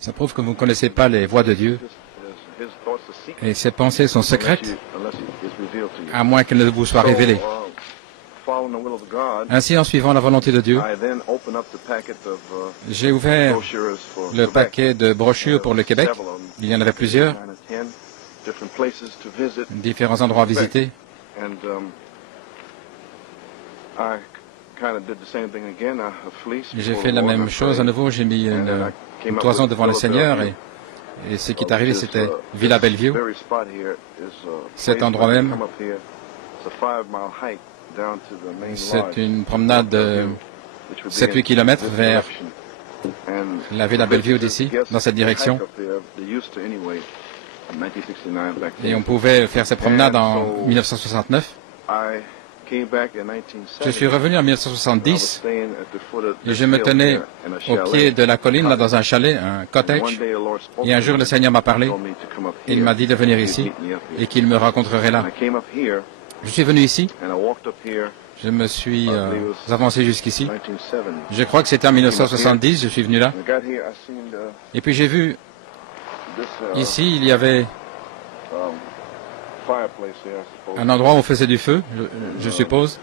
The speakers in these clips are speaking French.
Ça prouve que vous ne connaissez pas les voies de Dieu. Et ses pensées sont secrètes, à moins qu'elles ne vous soient révélées. Ainsi, en suivant la volonté de Dieu, j'ai ouvert le paquet de brochures pour le Québec. Il y en avait plusieurs, différents endroits à visiter. J'ai fait la même chose à nouveau. J'ai mis une toison devant le Seigneur et ce qui est arrivé, c'était Villa Bellevue. Cet endroit même, c'est une promenade de 7-8 km vers la Villa Bellevue d'ici, dans cette direction. Et on pouvait faire cette promenade en 1969. Je suis revenu en 1970 et je me tenais au pied de la colline, là, dans un chalet, un cottage. Et un jour, le Seigneur m'a parlé. Il m'a dit de venir ici et qu'il me rencontrerait là. Je suis venu ici. Je me suis avancé jusqu'ici. Je crois que c'était en 1970, je suis venu là. Et puis j'ai vu, ici, il y avait un endroit où on faisait du feu, je suppose.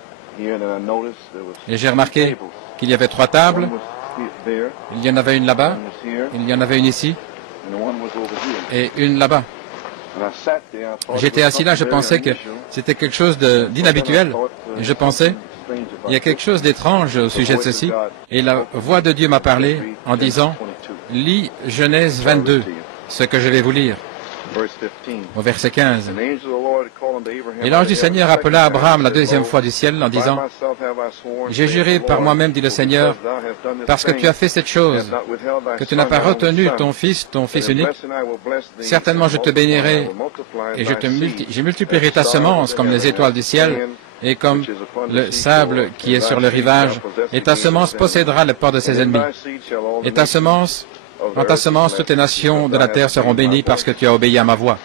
Et j'ai remarqué qu'il y avait 3 tables. Il y en avait une là-bas, il y en avait une ici, et une là-bas. J'étais assis là, je pensais que c'était quelque chose d'inhabituel. Et je pensais, il y a quelque chose d'étrange au sujet de ceci. Et la voix de Dieu m'a parlé en disant, lis Genèse 22, ce que je vais vous lire, au verset 15. Et l'ange du Seigneur appela Abraham la 2e fois du ciel en disant, j'ai juré par moi-même, dit le Seigneur, parce que tu as fait cette chose, que tu n'as pas retenu ton fils unique, certainement je te bénirai et je multiplierai ta semence comme les étoiles du ciel et comme le sable qui est sur le rivage, et ta semence possédera le port de ses ennemis. Et en ta semence, toutes les nations de la terre seront bénies parce que tu as obéi à ma voix.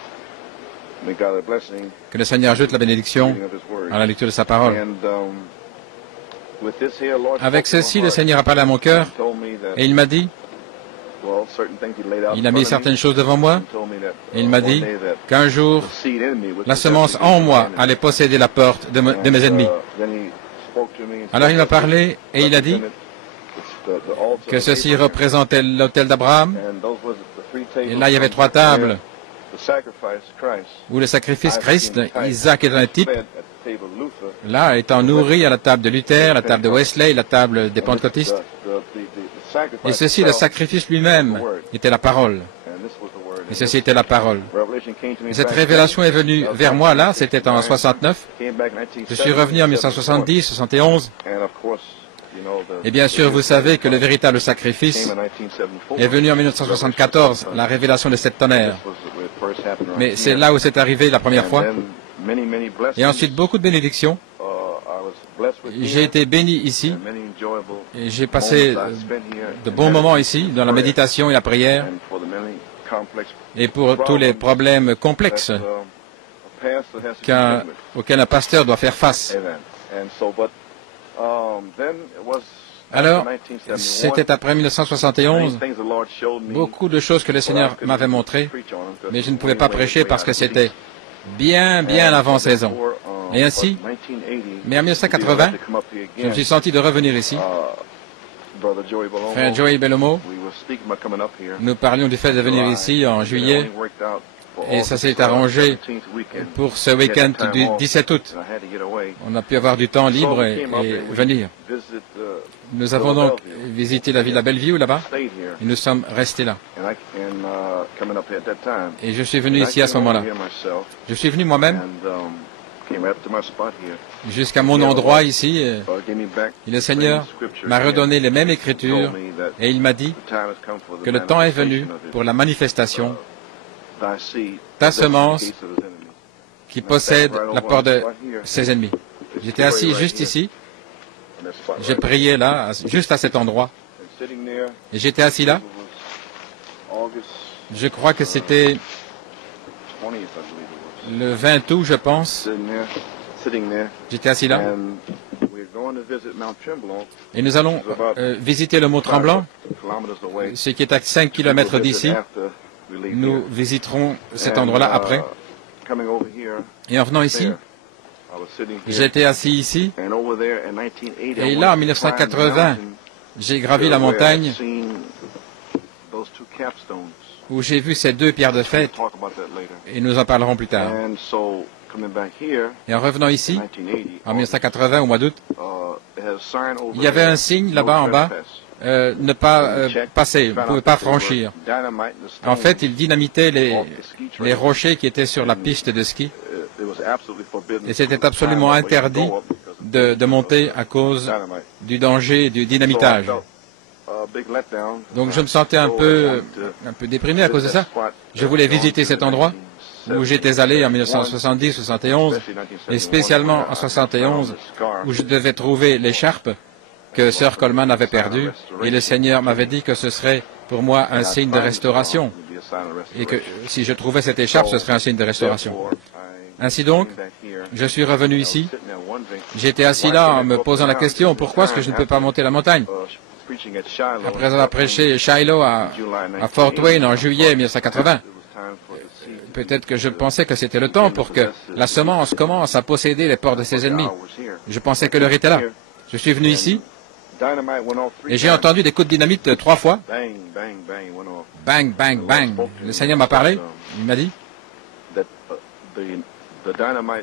Que le Seigneur ajoute la bénédiction à la lecture de sa parole. Avec ceci, le Seigneur a parlé à mon cœur et il m'a dit, il a mis certaines choses devant moi et il m'a dit qu'un jour, la semence en moi allait posséder la porte de mes ennemis. Alors il m'a parlé et il a dit que ceci représentait l'autel d'Abraham. Et là, il y avait 3 tables où le sacrifice Christ, Isaac est un type, là, étant nourri à la table de Luther, la table de Wesley, la table des pentecôtistes. Et ceci, le sacrifice lui-même, était la parole. Et ceci était la parole. Et cette révélation est venue vers moi, là, c'était en 69. Je suis revenu en 1970, 71. Et bien sûr, vous savez que le véritable sacrifice est venu en 1974, la révélation des 7 tonnerres. Mais c'est là où c'est arrivé la première fois. Et ensuite, beaucoup de bénédictions. J'ai été béni ici. Et j'ai passé de bons moments ici, dans la méditation et la prière. Et pour tous les problèmes complexes auxquels un pasteur doit faire face. Alors, c'était après 1971, beaucoup de choses que le Seigneur m'avait montrées, mais je ne pouvais pas prêcher parce que c'était bien avant saison. Et ainsi, mais en 1980, je me suis senti de revenir ici. Frère Joey Bellomo, nous parlions du fait de venir ici en juillet, et ça s'est arrangé pour ce week-end du 17 août. On a pu avoir du temps libre et venir. Nous avons donc visité la Villa Bellevue là-bas et nous sommes restés là. Et je suis venu ici à ce moment-là. Je suis venu moi-même jusqu'à mon endroit ici. Et le Seigneur m'a redonné les mêmes écritures et il m'a dit que le temps est venu pour la manifestation ta semence qui possède la porte de ses ennemis. J'étais assis juste ici. J'ai prié là, juste à cet endroit. Et j'étais assis là. Je crois que c'était le 20 août, je pense. J'étais assis là. Et nous allons visiter le mont Tremblant, ce qui est à 5 kilomètres d'ici. Nous visiterons cet endroit-là après. Et en venant ici, j'étais assis ici, et là, en 1980, j'ai gravi la montagne où j'ai vu ces deux pierres de fête, et nous en parlerons plus tard. Et en revenant ici, en 1980, au mois d'août, il y avait un signe là-bas en bas, ne pas passer, vous ne pouvez pas franchir. En fait, il dynamitait les rochers qui étaient sur la piste de ski, et c'était absolument interdit de monter à cause du danger du dynamitage. Donc je me sentais un peu déprimé à cause de ça. Je voulais visiter cet endroit où j'étais allé en 1970-71, et spécialement en 71, où je devais trouver l'écharpe que Sir Coleman avait perdue, et le Seigneur m'avait dit que ce serait pour moi un signe de restauration, et que si je trouvais cette écharpe, ce serait un signe de restauration. Ainsi donc, je suis revenu ici. J'étais assis là en me posant la question, pourquoi est-ce que je ne peux pas monter la montagne? Après avoir prêché Shiloh à Fort Wayne en juillet 1980, peut-être que je pensais que c'était le temps pour que la semence commence à posséder les portes de ses ennemis. Je pensais que l'heure était là. Je suis venu ici et j'ai entendu des coups de dynamite 3 fois. Bang, bang, bang. Le Seigneur m'a parlé. Il m'a dit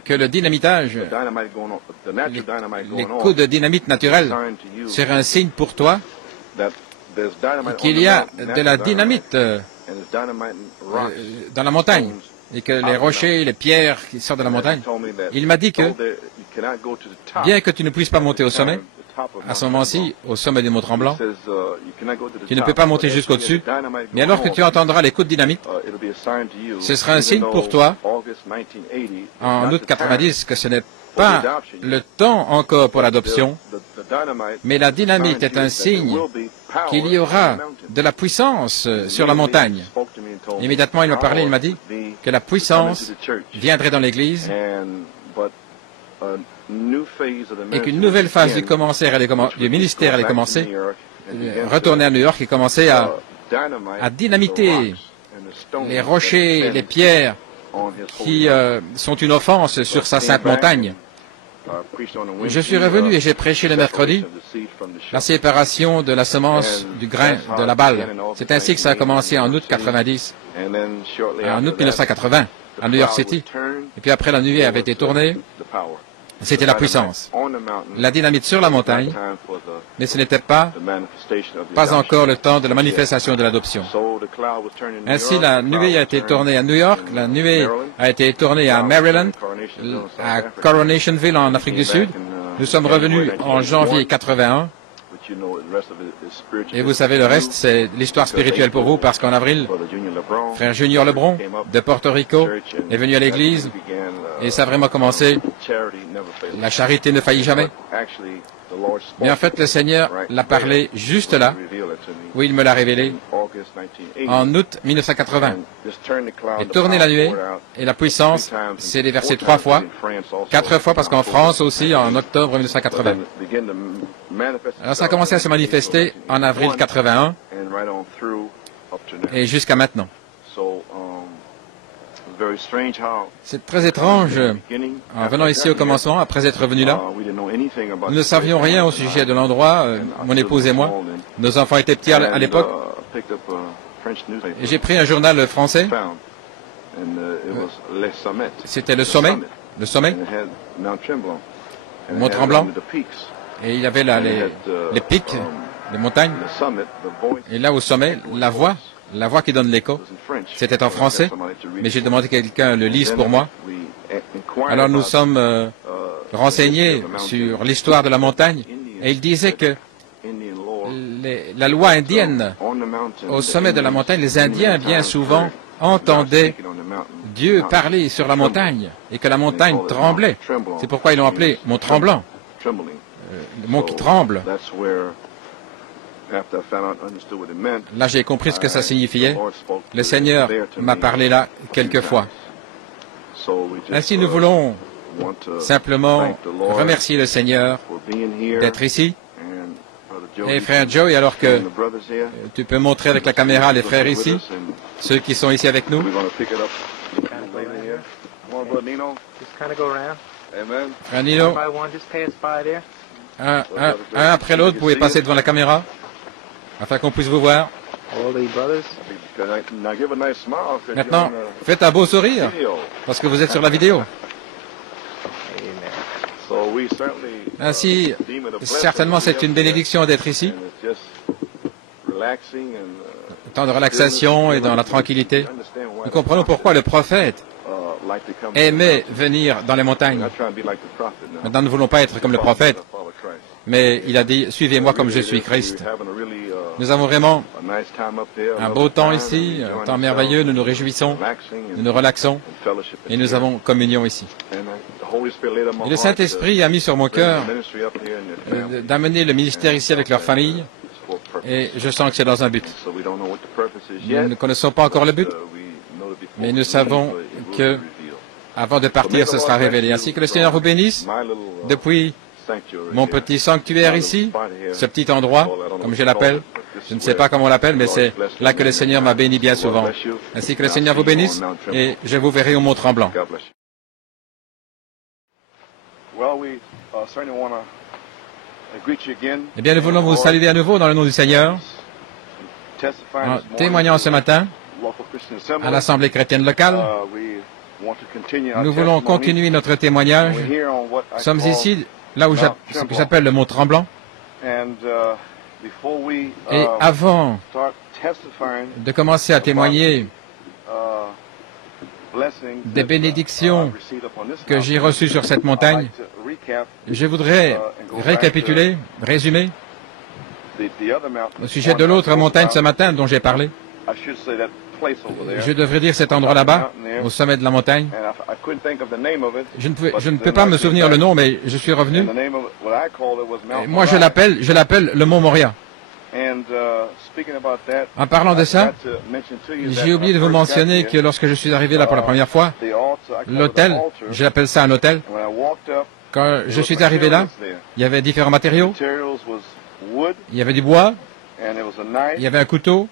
que le dynamitage, les coups de dynamite naturels, seraient un signe pour toi qu'il y a de la dynamite dans la montagne, et que les rochers, les pierres qui sortent de la montagne. Il m'a dit que, bien que tu ne puisses pas monter au sommet, à ce moment-ci, au sommet du mont Tremblant, tu ne peux pas monter jusqu'au-dessus, mais alors que tu entendras les coups de dynamite, ce sera un signe pour toi, en août 90, que ce n'est pas le temps encore pour l'adoption, mais la dynamite est un signe qu'il y aura de la puissance sur la montagne. Immédiatement, il m'a parlé, il m'a dit que la puissance viendrait dans l'Église et qu'une nouvelle phase du ministère allait commencer, retourner à New York et commencer à dynamiter les rochers, les pierres qui sont une offense sur sa sainte montagne. Je suis revenu et j'ai prêché le mercredi la séparation de la semence du grain de la balle. C'est ainsi que ça a commencé en août 90 et en août 1980 à New York City. Et puis après, la nuée avait été tournée. C'était la puissance. La dynamite sur la montagne, mais ce n'était pas encore le temps de la manifestation de l'adoption. Ainsi, la nuée a été tournée à New York, la nuée a été tournée à Maryland, à Coronationville en Afrique du Sud. Nous sommes revenus en janvier 81. Et vous savez, le reste, c'est l'histoire spirituelle pour vous, parce qu'en avril, frère Junior Lebron, de Porto Rico, est venu à l'église, et ça a vraiment commencé. La charité ne faillit jamais. Mais en fait, le Seigneur l'a parlé juste là, où il me l'a révélé, en août 1980. Et tourner la nuée, et la puissance s'est déversée 3 fois, 4 fois, parce qu'en France aussi, en octobre 1980. Alors ça a commencé à se manifester en avril 81, et jusqu'à maintenant. C'est très étrange, en venant ici au commencement, après être venu là, nous ne savions rien au sujet de l'endroit, mon épouse et moi. Nos enfants étaient petits à l'époque. Et j'ai pris un journal français. C'était le sommet, Mont Tremblant. Et il y avait là les pics, les montagnes. Et là au sommet, la voix qui donne l'écho, c'était en français, mais j'ai demandé que quelqu'un le lise pour moi. Alors nous sommes renseignés sur l'histoire de la montagne, et il disait que la loi indienne, au sommet de la montagne, les Indiens bien souvent entendaient Dieu parler sur la montagne, et que la montagne tremblait. C'est pourquoi ils l'ont appelé Mont Tremblant, le mont qui tremble. Là, j'ai compris ce que ça signifiait. Le Seigneur m'a parlé là quelques fois. Ainsi, nous voulons simplement remercier le Seigneur d'être ici. Et frère Joey, alors que tu peux montrer avec la caméra les frères ici, ceux qui sont ici avec nous. Frère Nino, un après l'autre, vous pouvez passer devant la caméra, afin qu'on puisse vous voir. Maintenant, faites un beau sourire, parce que vous êtes sur la vidéo. Ainsi, certainement c'est une bénédiction d'être ici, temps de relaxation et dans la tranquillité. Nous comprenons pourquoi le prophète aimait venir dans les montagnes. Maintenant, nous ne voulons pas être comme le prophète, mais il a dit, suivez-moi comme je suis Christ. Nous avons vraiment un beau temps ici, un temps merveilleux, nous nous réjouissons, nous nous relaxons et nous avons communion ici. Et le Saint-Esprit a mis sur mon cœur d'amener le ministère ici avec leur famille et je sens que c'est dans un but. Nous ne connaissons pas encore le but, mais nous savons que avant de partir, ce sera révélé. Ainsi que le Seigneur vous bénisse depuis mon petit sanctuaire ici, ce petit endroit, comme je l'appelle. Je ne sais pas comment on l'appelle, mais c'est là que le Seigneur m'a béni bien souvent. Ainsi que le Seigneur vous bénisse et je vous verrai au Mont Tremblant. Eh bien, nous voulons vous saluer à nouveau dans le nom du Seigneur, en témoignant ce matin à l'Assemblée chrétienne locale. Nous voulons continuer notre témoignage. Nous sommes ici, là où j'appelle le Mont Tremblant. Et avant de commencer à témoigner des bénédictions que j'ai reçues sur cette montagne, je voudrais récapituler, résumer, au sujet de l'autre montagne ce matin dont j'ai parlé. Je devrais dire cet endroit là-bas, au sommet de la montagne. Je ne peux pas me souvenir le nom, mais je suis revenu. Et moi, je l'appelle le Mont Moria. En parlant de ça, j'ai oublié de vous mentionner que lorsque je suis arrivé là pour la première fois, l'autel, j'appelle ça un autel. Quand je suis arrivé là, il y avait différents matériaux. Il y avait du bois, il y avait un couteau,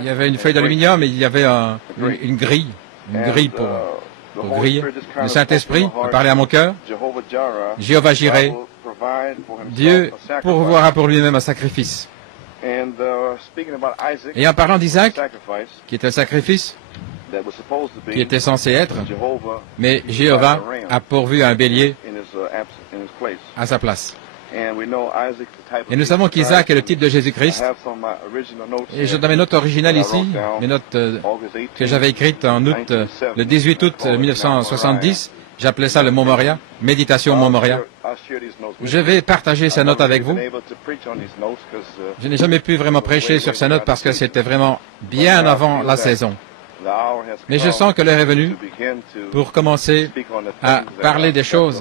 il y avait une feuille d'aluminium et il y avait une grille pour griller. Le Saint-Esprit a parlé à mon cœur. Jéhovah Jireh, Dieu pourvoira pour lui-même un sacrifice. Et en parlant d'Isaac, qui était le sacrifice, qui était censé être, mais Jéhovah a pourvu un bélier à sa place. Et nous savons qu'Isaac est le type de Jésus-Christ. Et j'ai dans mes notes originales ici, mes notes que j'avais écrites en août, le 18 août 1970, j'appelais ça le Mont Moria, méditation Mont Moria. Je vais partager ces notes avec vous. Je n'ai jamais pu vraiment prêcher sur ces notes parce que c'était vraiment bien avant la saison. Mais je sens que l'heure est venue pour commencer à parler des choses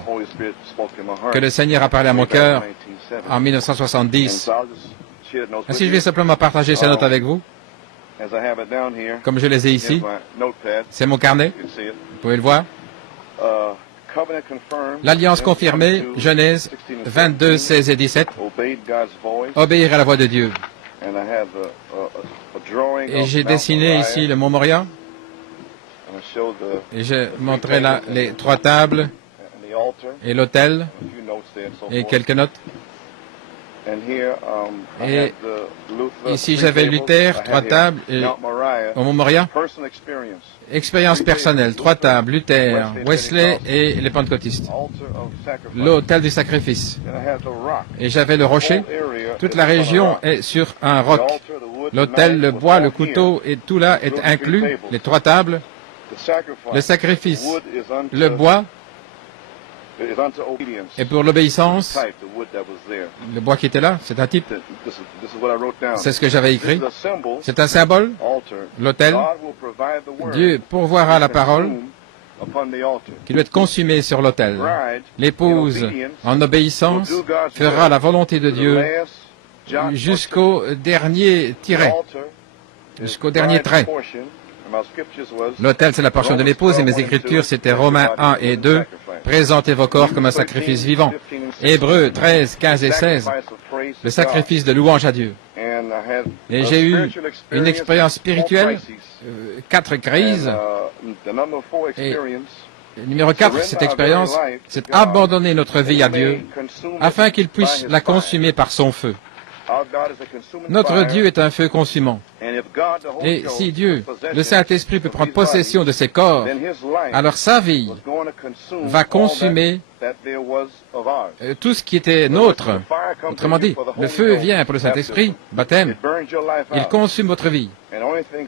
que le Seigneur a parlé à mon cœur en 1970. Ainsi, je vais simplement partager ces notes avec vous, comme je les ai ici. C'est mon carnet, vous pouvez le voir. L'alliance confirmée, Genèse 22, 16 et 17. Obéir à la voix de Dieu. Et j'ai dessiné ici le Mont Moria. Et j'ai montré là les 3 tables et l'autel et quelques notes. Et ici j'avais Luther, 3 tables et au Mont Moria. Expérience personnelle, 3 tables, Luther, Wesley et les pentecôtistes. L'autel du sacrifice. Et j'avais le rocher. Toute la région est sur un roc. L'autel, le bois, le couteau et tout là est inclus. Les 3 tables, le sacrifice, le bois et pour l'obéissance, le bois qui était là, c'est un type. C'est ce que j'avais écrit. C'est un symbole, l'autel. Dieu pourvoira la parole qui doit être consumée sur l'autel. L'épouse, en obéissance, fera la volonté de Dieu jusqu'au dernier tiret, jusqu'au dernier trait. L'autel, c'est la portion de l'épouse, et mes écritures, c'était Romains 1 et 2. Présentez vos corps comme un sacrifice vivant. Hébreux 13, 15 et 16. Le sacrifice de louange à Dieu. Et j'ai eu une expérience spirituelle, 4 crises. Et numéro 4, cette expérience, c'est abandonner notre vie à Dieu afin qu'il puisse la consumer par son feu. Notre Dieu est un feu consumant. Et si Dieu, le Saint-Esprit, peut prendre possession de ses corps, alors sa vie va consumer tout ce qui était nôtre. Autrement dit, le feu vient pour le Saint-Esprit, baptême, il consume votre vie.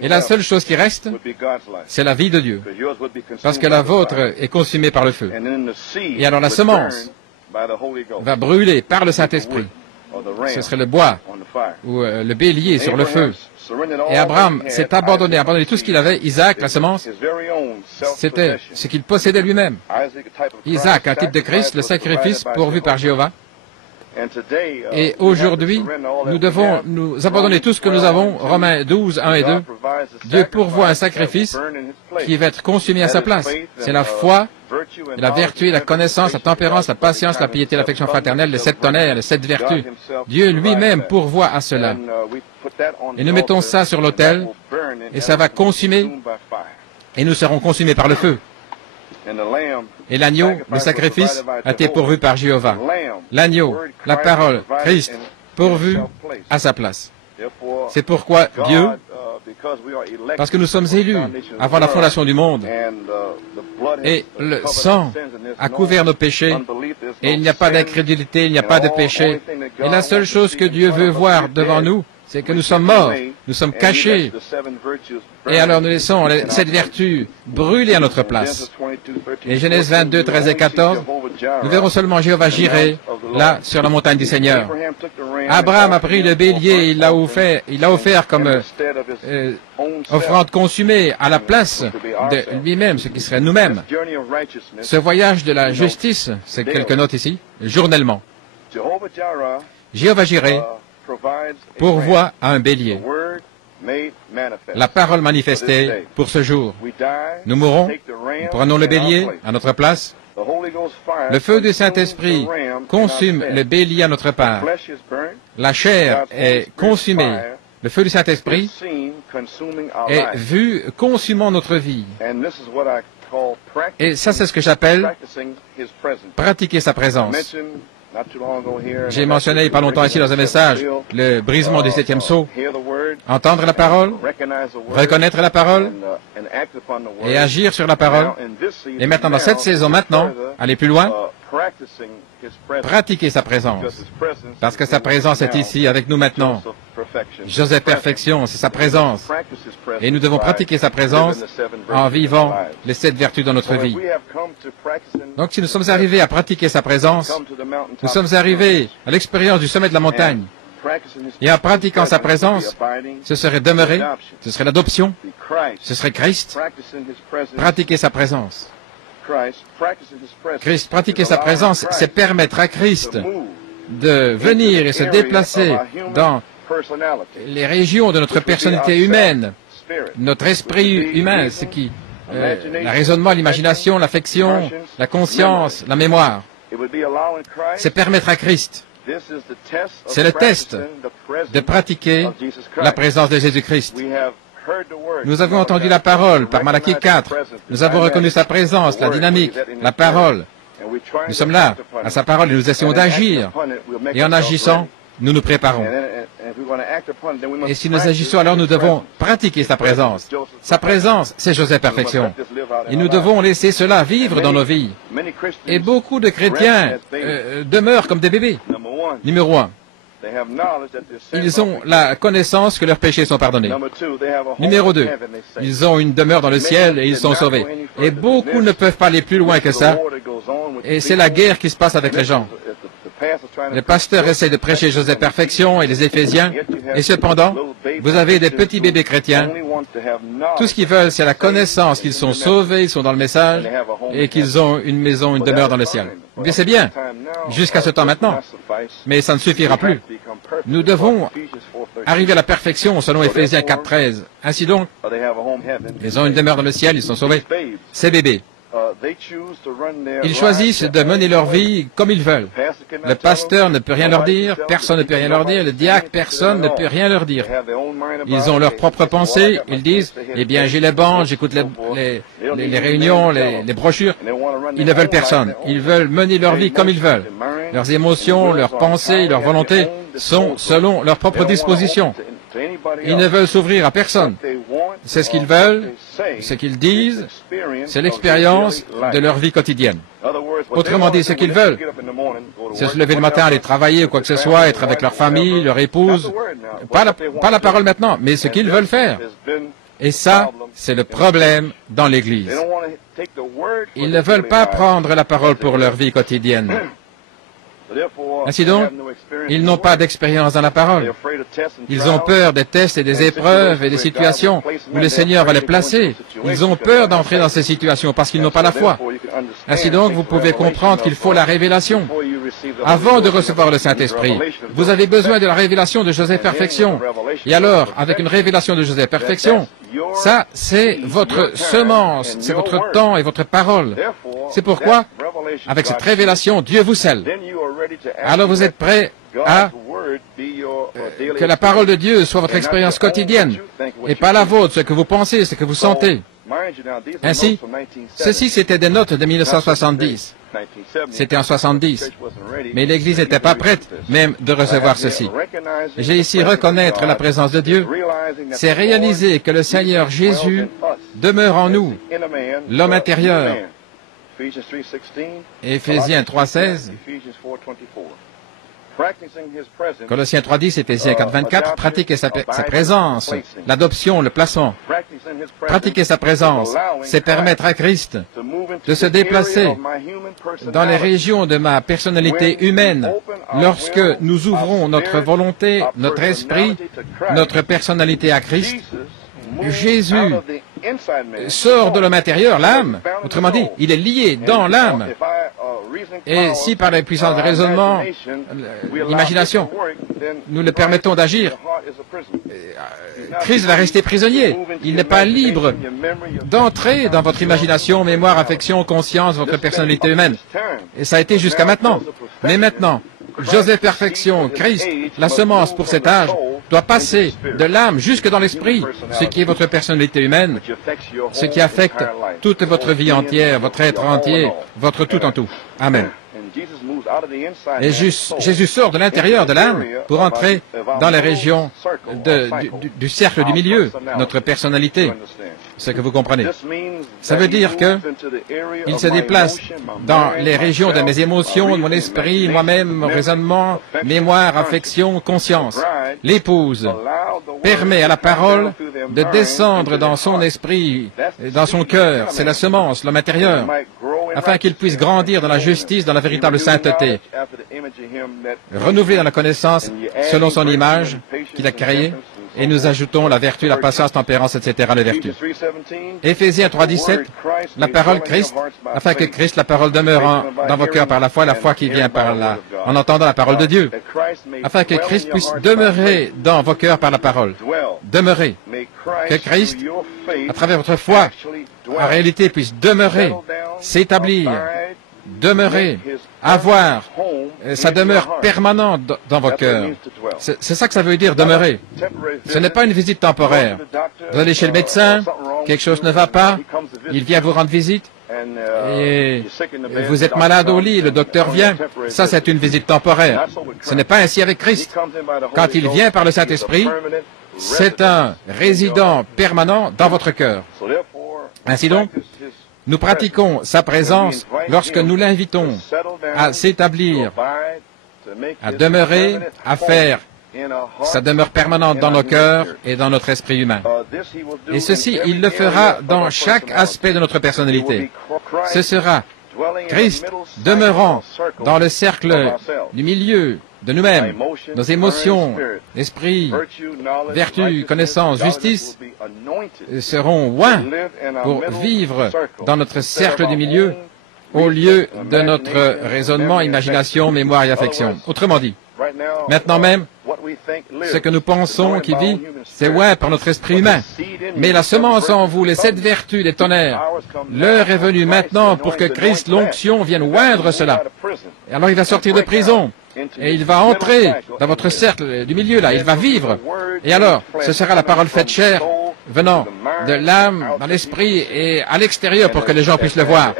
Et la seule chose qui reste, c'est la vie de Dieu. Parce que la vôtre est consumée par le feu. Et alors la semence va brûler par le Saint-Esprit. Ce serait le bois ou le bélier sur le feu. Et Abraham s'est abandonné tout ce qu'il avait. Isaac, la semence, c'était ce qu'il possédait lui-même. Isaac, un type de Christ, le sacrifice pourvu par Jéhovah. Et aujourd'hui, nous devons nous abandonner tout ce que nous avons. Romains 12, 1 et 2. Dieu pourvoit un sacrifice qui va être consumé à sa place. C'est la foi, la vertu, la connaissance, la tempérance, la patience, la piété, l'affection fraternelle, les 7 tonnerres, les 7 vertus. Dieu lui-même pourvoit à cela. Et nous mettons ça sur l'autel, et ça va consumer, et nous serons consumés par le feu. Et l'agneau, le sacrifice, a été pourvu par Jéhovah. L'agneau, la parole, Christ, pourvu à sa place. C'est pourquoi Dieu, parce que nous sommes élus avant la fondation du monde, et le sang a couvert nos péchés, et il n'y a pas d'incrédulité, il n'y a pas de péché. Et la seule chose que Dieu veut voir devant nous, c'est que nous sommes morts, nous sommes cachés, et alors nous laissons cette vertu brûler à notre place. Et Genèse 22, 13 et 14, nous verrons seulement Jéhovah Jireh, là, sur la montagne du Seigneur. Abraham a pris le bélier, il l'a offert comme offrande consumée à la place de lui-même, ce qui serait nous-mêmes. Ce voyage de la justice, c'est quelques notes ici, journellement. Jéhovah Jireh pourvoit à un bélier. La parole manifestée pour ce jour. Nous mourons, nous prenons le bélier à notre place. Le feu du Saint-Esprit consume le bélier à notre part. La chair est consumée. Le feu du Saint-Esprit est vu consumant notre vie. Et ça, c'est ce que j'appelle pratiquer sa présence. J'ai mentionné il n'y a pas longtemps ici dans un message le brisement du 7e sceau. Entendre la parole, reconnaître la parole et agir sur la parole. Et maintenant, dans cette saison, aller plus loin, pratiquer sa présence. Parce que sa présence est ici avec nous maintenant. Joseph Perfection, c'est sa présence. Et nous devons pratiquer sa présence en vivant les 7 vertus dans notre vie. Donc si nous sommes arrivés à pratiquer sa présence, nous sommes arrivés à l'expérience du sommet de la montagne. Et en pratiquant sa présence, ce serait demeurer, ce serait l'adoption, ce serait Christ. Pratiquer sa présence. Christ, pratiquer sa présence, c'est permettre à Christ de venir et se déplacer dans les régions de notre personnalité humaine, notre esprit humain, ce qui, le raisonnement, l'imagination, l'affection, la conscience, la mémoire. C'est permettre à Christ. C'est le test de pratiquer la présence de Jésus-Christ. Nous avons entendu la parole par Malachie 4. Nous avons reconnu sa présence, la dynamique, la parole. Nous sommes là, à sa parole, et nous essayons d'agir. Et en agissant, nous nous préparons. Et si nous agissons, alors nous devons pratiquer sa présence. Sa présence, c'est Joseph Perfection. Et nous devons laisser cela vivre dans nos vies. Et beaucoup de chrétiens demeurent comme des bébés. Numéro 1. Ils ont la connaissance que leurs péchés sont pardonnés. Numéro 2. Ils ont une demeure dans le ciel et ils sont sauvés. Et beaucoup ne peuvent pas aller plus loin que ça. Et c'est la guerre qui se passe avec les gens. Les pasteurs essaient de prêcher Joseph Perfection et les Éphésiens, et cependant, vous avez des petits bébés chrétiens. Tout ce qu'ils veulent, c'est la connaissance qu'ils sont sauvés, ils sont dans le message, et qu'ils ont une maison, une demeure dans le ciel. Mais c'est bien, jusqu'à ce temps maintenant. Mais ça ne suffira plus. Nous devons arriver à la perfection selon Éphésiens 4:13. Ainsi donc, ils ont une demeure dans le ciel, ils sont sauvés. Ces bébés, ils choisissent de mener leur vie comme ils veulent. Le pasteur ne peut rien leur dire, personne ne peut rien leur dire, le diacre, personne ne peut rien leur dire. Ils ont leurs propres pensées, ils disent, eh bien j'ai les bandes, j'écoute les réunions, les brochures. Ils ne veulent personne, ils veulent mener leur vie comme ils veulent. Leurs émotions, leurs pensées, leurs volontés sont selon leurs propres dispositions. Ils ne veulent s'ouvrir à personne. C'est ce qu'ils veulent, ce qu'ils disent, c'est l'expérience de leur vie quotidienne. Autrement dit, ce qu'ils veulent, c'est se lever le matin, aller travailler ou quoi que ce soit, être avec leur famille, leur épouse. Pas la parole maintenant, mais ce qu'ils veulent faire. Et ça, c'est le problème dans l'Église. Ils ne veulent pas prendre la parole pour leur vie quotidienne. Ainsi donc, ils n'ont pas d'expérience dans la parole. Ils ont peur des tests et des épreuves et des situations où le Seigneur va les placer. Ils ont peur d'entrer dans ces situations parce qu'ils n'ont pas la foi. Ainsi donc, vous pouvez comprendre qu'il faut la révélation. Avant de recevoir le Saint-Esprit, vous avez besoin de la révélation de Joseph Perfection. Et alors, avec une révélation de Joseph Perfection, ça, c'est votre semence, c'est votre temps et votre parole. C'est pourquoi, avec cette révélation, Dieu vous scelle. Alors vous êtes prêt à que la parole de Dieu soit votre expérience quotidienne et pas la vôtre, ce que vous pensez, ce que vous sentez. Ainsi, ceci c'était des notes de 1970. C'était en 70. Mais l'Église n'était pas prête même de recevoir ceci. J'ai ici reconnaître la présence de Dieu. C'est réaliser que le Seigneur Jésus demeure en nous, l'homme intérieur. Éphésiens 3:16. Colossiens 3:10, Éphésiens 4:24, pratiquer sa présence, l'adoption, le placement. Pratiquer sa présence, c'est permettre à Christ de se déplacer dans les régions de ma personnalité humaine lorsque nous ouvrons notre volonté, notre esprit, notre personnalité à Christ. Jésus sort de l'homme intérieur, l'âme. Autrement dit, il est lié dans l'âme. Et si par la puissance de raisonnement, l'imagination, nous le permettons d'agir, Christ va rester prisonnier. Il n'est pas libre d'entrer dans votre imagination, mémoire, affection, conscience, votre personnalité humaine. Et ça a été jusqu'à maintenant. Mais maintenant, Joseph Perfection, Christ, la semence pour cet âge, doit passer de l'âme jusque dans l'esprit, ce qui est votre personnalité humaine, ce qui affecte toute votre vie entière, votre être entier, votre tout en tout. Amen. Et Jésus sort de l'intérieur de l'âme pour entrer dans les régions du cercle du milieu, notre personnalité. Ce que vous comprenez. Ça veut dire qu'il se déplace dans les régions de mes émotions, de mon esprit, moi-même, mon raisonnement, mémoire, affection, conscience. L'épouse permet à la parole de descendre dans son esprit, dans son cœur. C'est la semence, l'homme intérieur, afin qu'il puisse grandir dans la justice, dans la véritable sainteté, renouveler dans la connaissance selon son image qu'il a créée. Et nous ajoutons la vertu, la patience, tempérance, etc., les vertus. Éphésiens 3:17, la parole Christ, afin que Christ, la parole demeure dans vos cœurs par la foi qui vient en entendant la parole de Dieu, afin que Christ puisse demeurer dans vos cœurs par la parole. Demeurer. Que Christ, à travers votre foi, en réalité puisse demeurer, s'établir, demeurer, avoir sa demeure permanente dans vos cœurs. C'est ça que ça veut dire, demeurer. Ce n'est pas une visite temporaire. Vous allez chez le médecin, quelque chose ne va pas, il vient vous rendre visite, et vous êtes malade au lit, le docteur vient. Ça, c'est une visite temporaire. Ce n'est pas ainsi avec Christ. Quand il vient par le Saint-Esprit, c'est un résident permanent dans votre cœur. Ainsi donc, nous pratiquons sa présence lorsque nous l'invitons à s'établir, à demeurer, à faire sa demeure permanente dans nos cœurs et dans notre esprit humain. Et ceci, il le fera dans chaque aspect de notre personnalité. Ce sera Christ demeurant dans le cercle du milieu de nous-mêmes, nos émotions, esprit, vertu, connaissance, justice seront oints pour vivre dans notre cercle du milieu au lieu de notre raisonnement, imagination, mémoire et affection. Autrement dit, maintenant même, Ce que nous pensons qui vit, c'est ouais par notre esprit humain. Mais la semence en vous, les 7 vertus des tonnerres, l'heure est venue maintenant pour que Christ, l'onction, vienne oindre cela. Et alors il va sortir de prison. Et il va entrer dans votre cercle du milieu là, il va vivre. Et alors, ce sera la parole faite chair, venant de l'âme, dans l'esprit et à l'extérieur pour que les gens puissent le voir.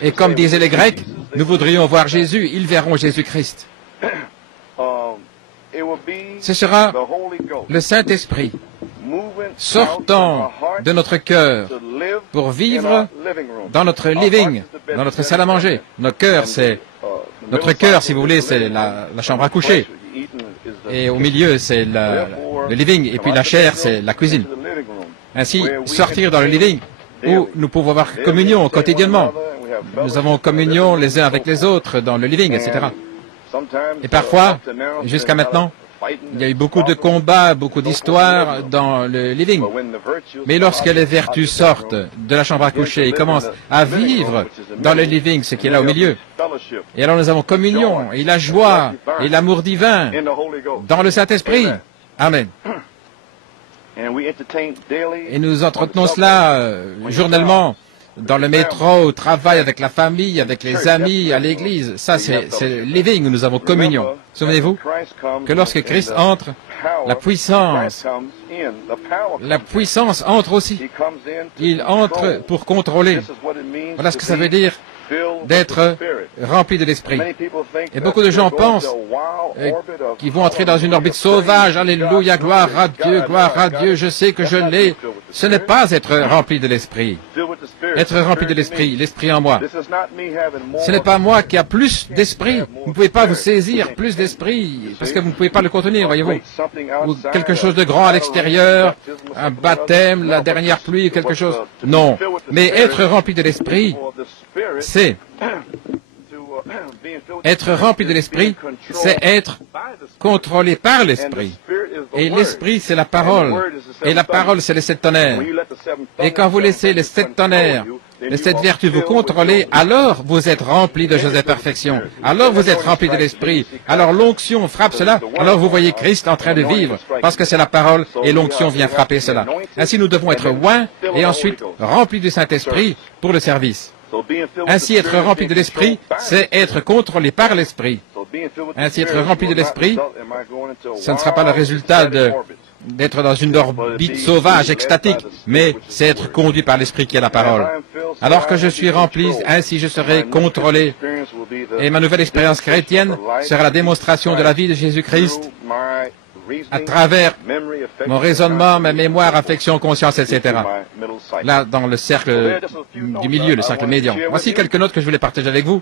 Et comme disaient les Grecs, nous voudrions voir Jésus, ils verront Jésus-Christ. Ce sera le Saint-Esprit sortant de notre cœur pour vivre dans notre living, dans notre salle à manger. Notre cœur, si vous voulez, c'est la chambre à coucher. Et au milieu, c'est le living. Et puis la chair, c'est la cuisine. Ainsi, sortir dans le living, où nous pouvons avoir communion quotidiennement. Nous avons communion les uns avec les autres dans le living, etc. Et parfois, jusqu'à maintenant, il y a eu beaucoup de combats, beaucoup d'histoires dans le living. Mais lorsque les vertus sortent de la chambre à coucher et commencent à vivre dans le living, ce qui est là au milieu, et alors nous avons communion, et la joie, et l'amour divin dans le Saint-Esprit. Amen. Et nous entretenons cela journellement dans le métro, au travail, avec la famille, avec les amis, à l'église. Ça, c'est le living où nous avons communion. Souvenez-vous que lorsque Christ entre, la puissance entre aussi. Il entre pour contrôler. Voilà ce que ça veut dire d'être rempli de l'Esprit. Et beaucoup de gens pensent qu'ils vont entrer dans une orbite sauvage. Alléluia, gloire à Dieu, je sais que je l'ai. Ce n'est pas être rempli de l'Esprit. Être rempli de l'Esprit, l'Esprit en moi. Ce n'est pas moi qui a plus d'Esprit. Vous ne pouvez pas vous saisir plus d'Esprit parce que vous ne pouvez pas le contenir, voyez-vous. Ou quelque chose de grand à l'extérieur, un baptême, la dernière pluie, quelque chose. Non. Mais être rempli de l'Esprit, c'est être rempli de l'Esprit, c'est être contrôlé par l'Esprit. Et l'Esprit, c'est la parole. Et la parole, c'est les 7 tonnerres. Et quand vous laissez les 7 tonnerres, les 7 vertus vous contrôler, alors vous êtes rempli de Joseph Perfection. Alors vous êtes rempli de l'Esprit. Alors l'onction frappe cela. Alors vous voyez Christ en train de vivre. Parce que c'est la parole et l'onction vient frapper cela. Ainsi nous devons être oints et ensuite remplis du Saint-Esprit pour le service. Ainsi, être rempli de l'Esprit, c'est être contrôlé par l'Esprit. Ainsi, être rempli de l'Esprit, ce ne sera pas le résultat d'être dans une orbite sauvage, extatique, mais c'est être conduit par l'Esprit qui est la parole. Alors que je suis rempli, ainsi je serai contrôlé. Et ma nouvelle expérience chrétienne sera la démonstration de la vie de Jésus-Christ à travers mon raisonnement, ma mémoire, affection, conscience, etc. Là, dans le cercle du milieu, le cercle médian. Voici quelques notes que je voulais partager avec vous.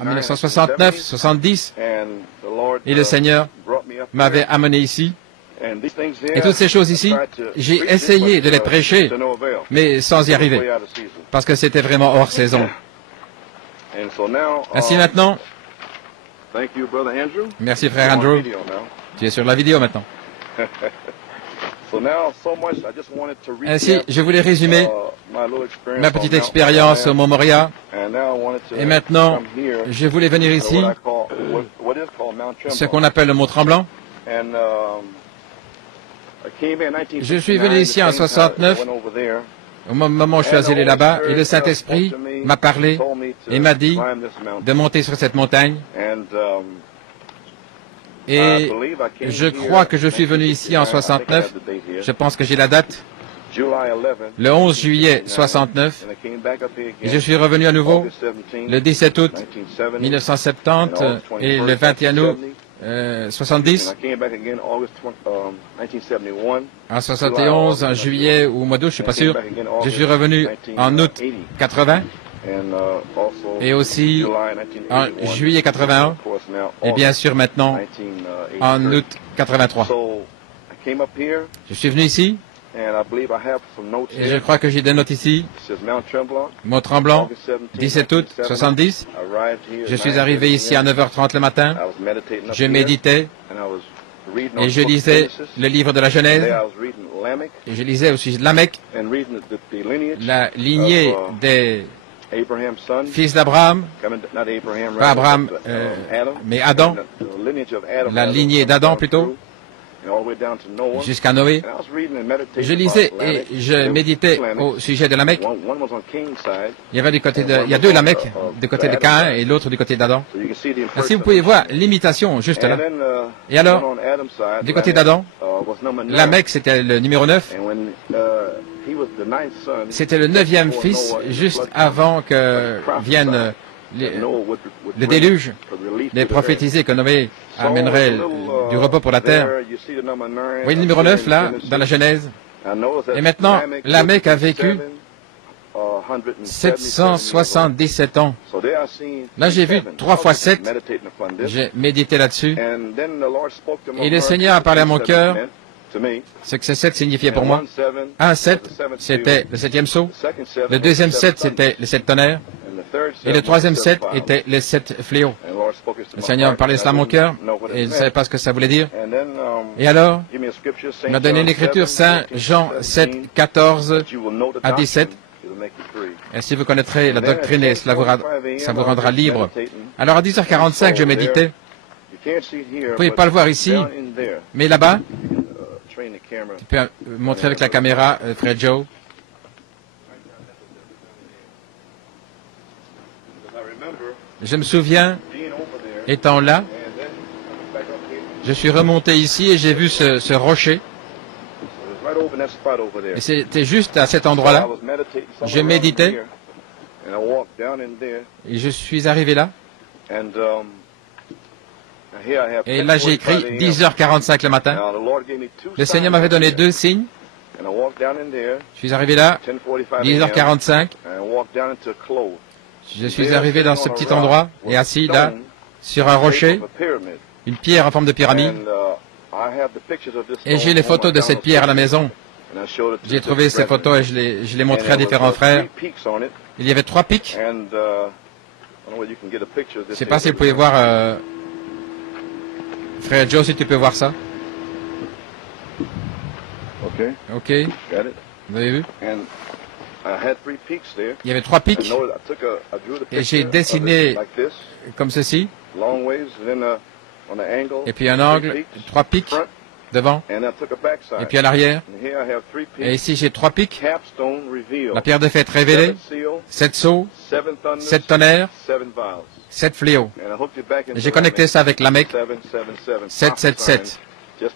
En 1969, 70, et le Seigneur m'avait amené ici. Et toutes ces choses ici, j'ai essayé de les prêcher, mais sans y arriver, parce que c'était vraiment hors saison. Ainsi maintenant, merci frère Andrew. Tu es sur la vidéo maintenant. Ainsi, je voulais résumer ma petite expérience au Mont Moria. Et maintenant, je voulais venir ici, ce qu'on appelle le Mont Tremblant. Je suis venu ici en 69, au moment où je suis allé là-bas, et le Saint-Esprit m'a parlé et m'a dit de monter sur cette montagne. Et je crois que je suis venu ici en 69, je pense que j'ai la date, le 11 juillet 69, et je suis revenu à nouveau le 17 août 1970 et le 21 août 70, en 71, en juillet ou au mois d'août, je ne suis pas sûr, je suis revenu en août 80, et aussi en juillet 81, et bien sûr maintenant en août 83. Je suis venu ici, et je crois que j'ai des notes ici. Mont Tremblant, 17 août 70. Je suis arrivé ici à 9h30 le matin. Je méditais et je lisais le livre de la Genèse. Et je lisais aussi Lamech, la lignée des fils d'Abraham, pas Abraham, mais Adam, la lignée d'Adam plutôt, jusqu'à Noé. Je lisais et je méditais au sujet de Lamech. Il y avait il y a deux Lamech, du côté de Caïn et l'autre du côté d'Adam. Ainsi, vous pouvez voir l'imitation juste là. Et alors, du côté d'Adam, Lamech c'était le numéro 9. C'était le 9e fils, juste avant que vienne le déluge, les prophétisés que Noé amènerait du repos pour la terre. Vous voyez le numéro 9 là, dans la Genèse. Et maintenant, Lamech a vécu 777 ans. Là, j'ai vu 3 fois 7. J'ai médité là-dessus. Et le Seigneur a parlé à mon cœur ce que ce 7 signifiait pour moi. Un 7, c'était le 7e sceau. Le deuxième 7, c'était les 7 tonnerres. Et le troisième 7 était les 7 fléaux. Le Seigneur a parlé cela à mon cœur et il ne savait pas ce que ça voulait dire. Et alors, il m'a donné une écriture, Saint Jean 7, 14 à 17. Et si vous connaîtrez la doctrine, et ça vous rendra libre. Alors à 10h45, je méditais. Vous ne pouvez pas le voir ici, mais là-bas, tu peux montrer avec la caméra, frère Joe. Je me souviens, étant là, je suis remonté ici et j'ai vu ce rocher. Et c'était juste à cet endroit-là. Je méditais. Et je suis arrivé là. Et là, j'ai écrit 10h45 le matin. Le Seigneur m'avait donné 2 signes. Je suis arrivé là, 10h45. Je suis arrivé dans ce petit endroit et assis là, sur un rocher, une pierre en forme de pyramide. Et j'ai les photos de cette pierre à la maison. J'ai trouvé ces photos et je les montrais à différents frères. Il y avait 3 pics. Je ne sais pas si vous pouvez voir, frère Joe, si tu peux voir ça. Ok. Vous avez vu? Il y avait 3 pics. Et j'ai dessiné comme ceci. Et puis un angle, 3 pics devant. Et puis à l'arrière. Et ici j'ai 3 pics. La pierre de fête révélée. 7 sceaux. 7 tonnerres. 7 fléaux. Et j'ai connecté ça avec Lamech. 777.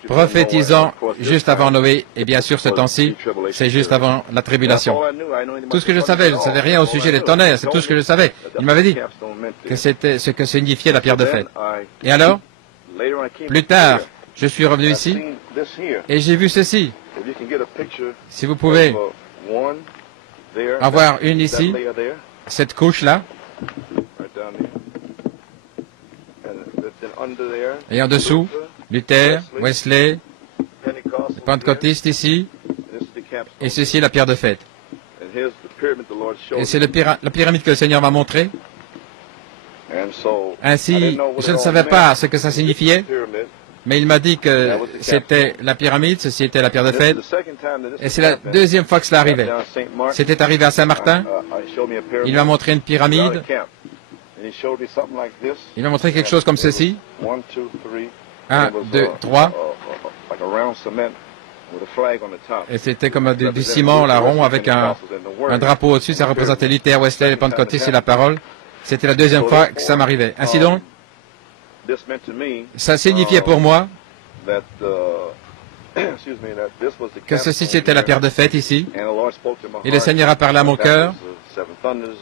Prophétisant juste avant Noé, et bien sûr ce temps-ci, c'est juste avant la tribulation. Tout ce que je savais rien au sujet des tonnerres, c'est tout ce que je savais. Il m'avait dit que c'était ce que signifiait la pierre de fête. Et alors, plus tard, je suis revenu ici, et j'ai vu ceci. Si vous pouvez avoir une ici, cette couche-là, et en dessous, Luther, Wesley, Pentecôtiste ici, et ceci est la pierre de fête. Et c'est la pyramide que le Seigneur m'a montrée. Ainsi, je ne savais pas ce que ça signifiait, mais il m'a dit que c'était la pyramide, ceci était la pierre de fête. Et c'est la deuxième fois que cela arrivait. C'était arrivé à Saint-Martin. Il m'a montré une pyramide. Il m'a montré quelque chose comme ceci. 1, 2, 3. Et c'était comme du ciment, là, rond, avec un drapeau au-dessus. Ça représentait Luther, Wesley, les Pentecôtistes et la parole. C'était la deuxième fois que ça m'arrivait. Ainsi donc, ça signifiait pour moi que ceci c'était la pierre de fête ici. Et le Seigneur a parlé à mon cœur,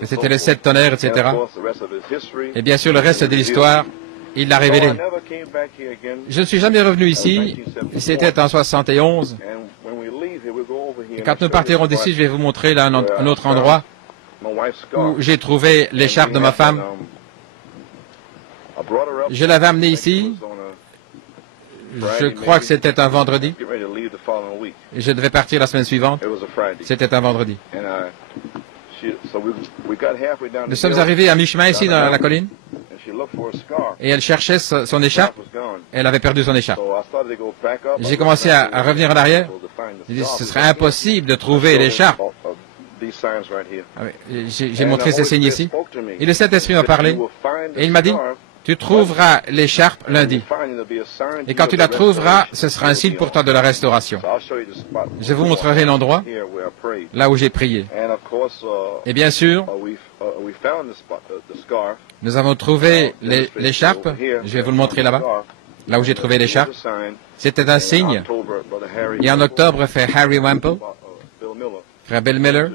que c'était les 7 tonnerres, etc. Et bien sûr, le reste de l'histoire, il l'a révélé. Je ne suis jamais revenu ici, c'était en 71. Et quand nous partirons d'ici, je vais vous montrer là un autre endroit où j'ai trouvé l'écharpe de ma femme. Je l'avais amenée ici. Je crois que c'était un vendredi. Et je devais partir la semaine suivante. C'était un vendredi. Nous sommes arrivés à mi-chemin ici dans la colline. Et elle cherchait son écharpe. Elle avait perdu son écharpe. J'ai commencé à revenir en arrière. J'ai dit, ce serait impossible de trouver l'écharpe. J'ai montré ces signes ici. Et le Saint-Esprit m'a parlé. Et il m'a dit, tu trouveras l'écharpe lundi. Et quand tu la trouveras, ce sera un signe pour toi de la restauration. Je vous montrerai l'endroit, là où j'ai prié. Et bien sûr, nous avons trouvé l'écharpe. Je vais vous le montrer là-bas, là où j'ai trouvé l'écharpe. C'était un signe. Et en octobre, frère Harry Wample, frère Bill Miller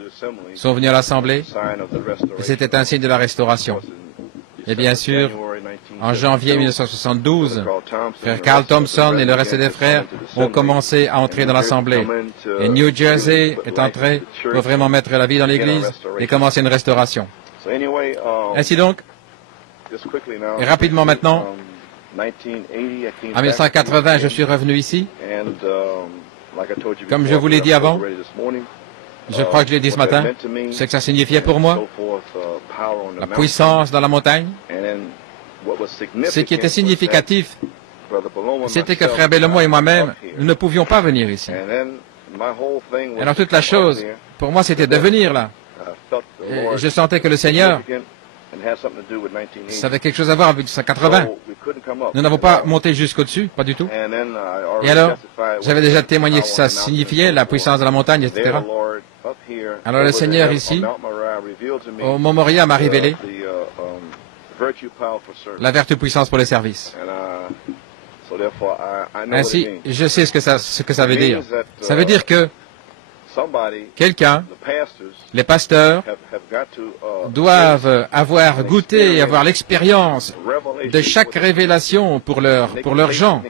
sont venus à l'Assemblée. Et c'était un signe de la restauration. Et bien sûr, en janvier 1972, frère Carl Thompson et le reste des frères ont commencé à entrer dans l'Assemblée. Et New Jersey est entré pour vraiment mettre la vie dans l'Église et commencer une restauration. Ainsi donc, et rapidement maintenant, en 1980, je suis revenu ici. Comme je vous l'ai dit avant, je crois que je l'ai dit ce matin, ce que ça signifiait pour moi, la puissance dans la montagne. Ce qui était significatif, c'était que frère Bellomo et moi-même, nous ne pouvions pas venir ici. Alors toute la chose, pour moi, c'était de venir là. Et je sentais que le Seigneur, ça avait quelque chose à voir avec 1980. Nous n'avons pas monté jusqu'au-dessus, pas du tout. Et alors, j'avais déjà témoigné que ça signifiait la puissance de la montagne, etc. Alors le Seigneur ici, au Mont Moriah, m'a révélé la vertu puissance pour les services. Ainsi, je sais ce que ça veut dire. Ça veut dire que quelqu'un, les pasteurs, doivent avoir goûté et avoir l'expérience de chaque révélation pour leurs gens.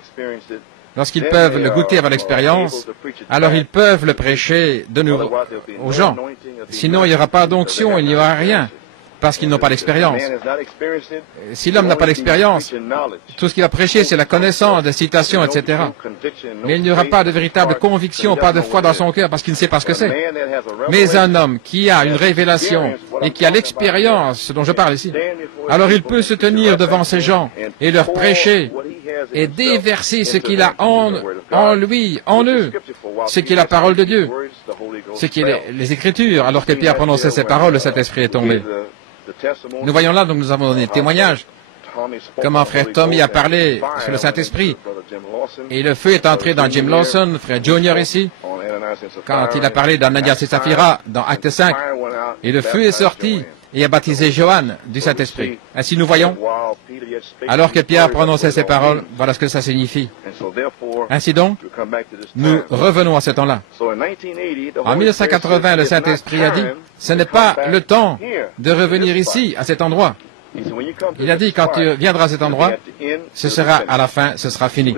Lorsqu'ils peuvent le goûter, avoir l'expérience, alors ils peuvent le prêcher de nouveau aux gens. Sinon, il n'y aura pas d'onction, il n'y aura rien, parce qu'ils n'ont pas l'expérience. Si l'homme n'a pas l'expérience, tout ce qu'il va prêcher, c'est la connaissance, des citations, etc. Mais il n'y aura pas de véritable conviction, pas de foi dans son cœur, parce qu'il ne sait pas ce que c'est. Mais un homme qui a une révélation et qui a l'expérience dont je parle ici, alors il peut se tenir devant ces gens et leur prêcher et déverser ce qu'il a en lui, en eux, ce qui est la parole de Dieu, ce qui est les Écritures. Alors que Pierre prononçait ces paroles, le Saint-Esprit est tombé. Nous voyons là, donc nous avons donné témoignage, comment frère Tommy a parlé sur le Saint-Esprit. Et le feu est entré dans Jim Lawson, frère Junior ici, quand il a parlé d'Ananias et Saphira dans Acte 5. Et le feu est sorti et a baptisé Johann du Saint-Esprit. Ainsi nous voyons, alors que Pierre prononçait ces paroles, voilà ce que ça signifie. Ainsi donc, nous revenons à ce temps-là. En 1980, le Saint-Esprit a dit, ce n'est pas le temps de revenir ici, à cet endroit. Il a dit, quand tu viendras à cet endroit, ce sera à la fin, ce sera fini.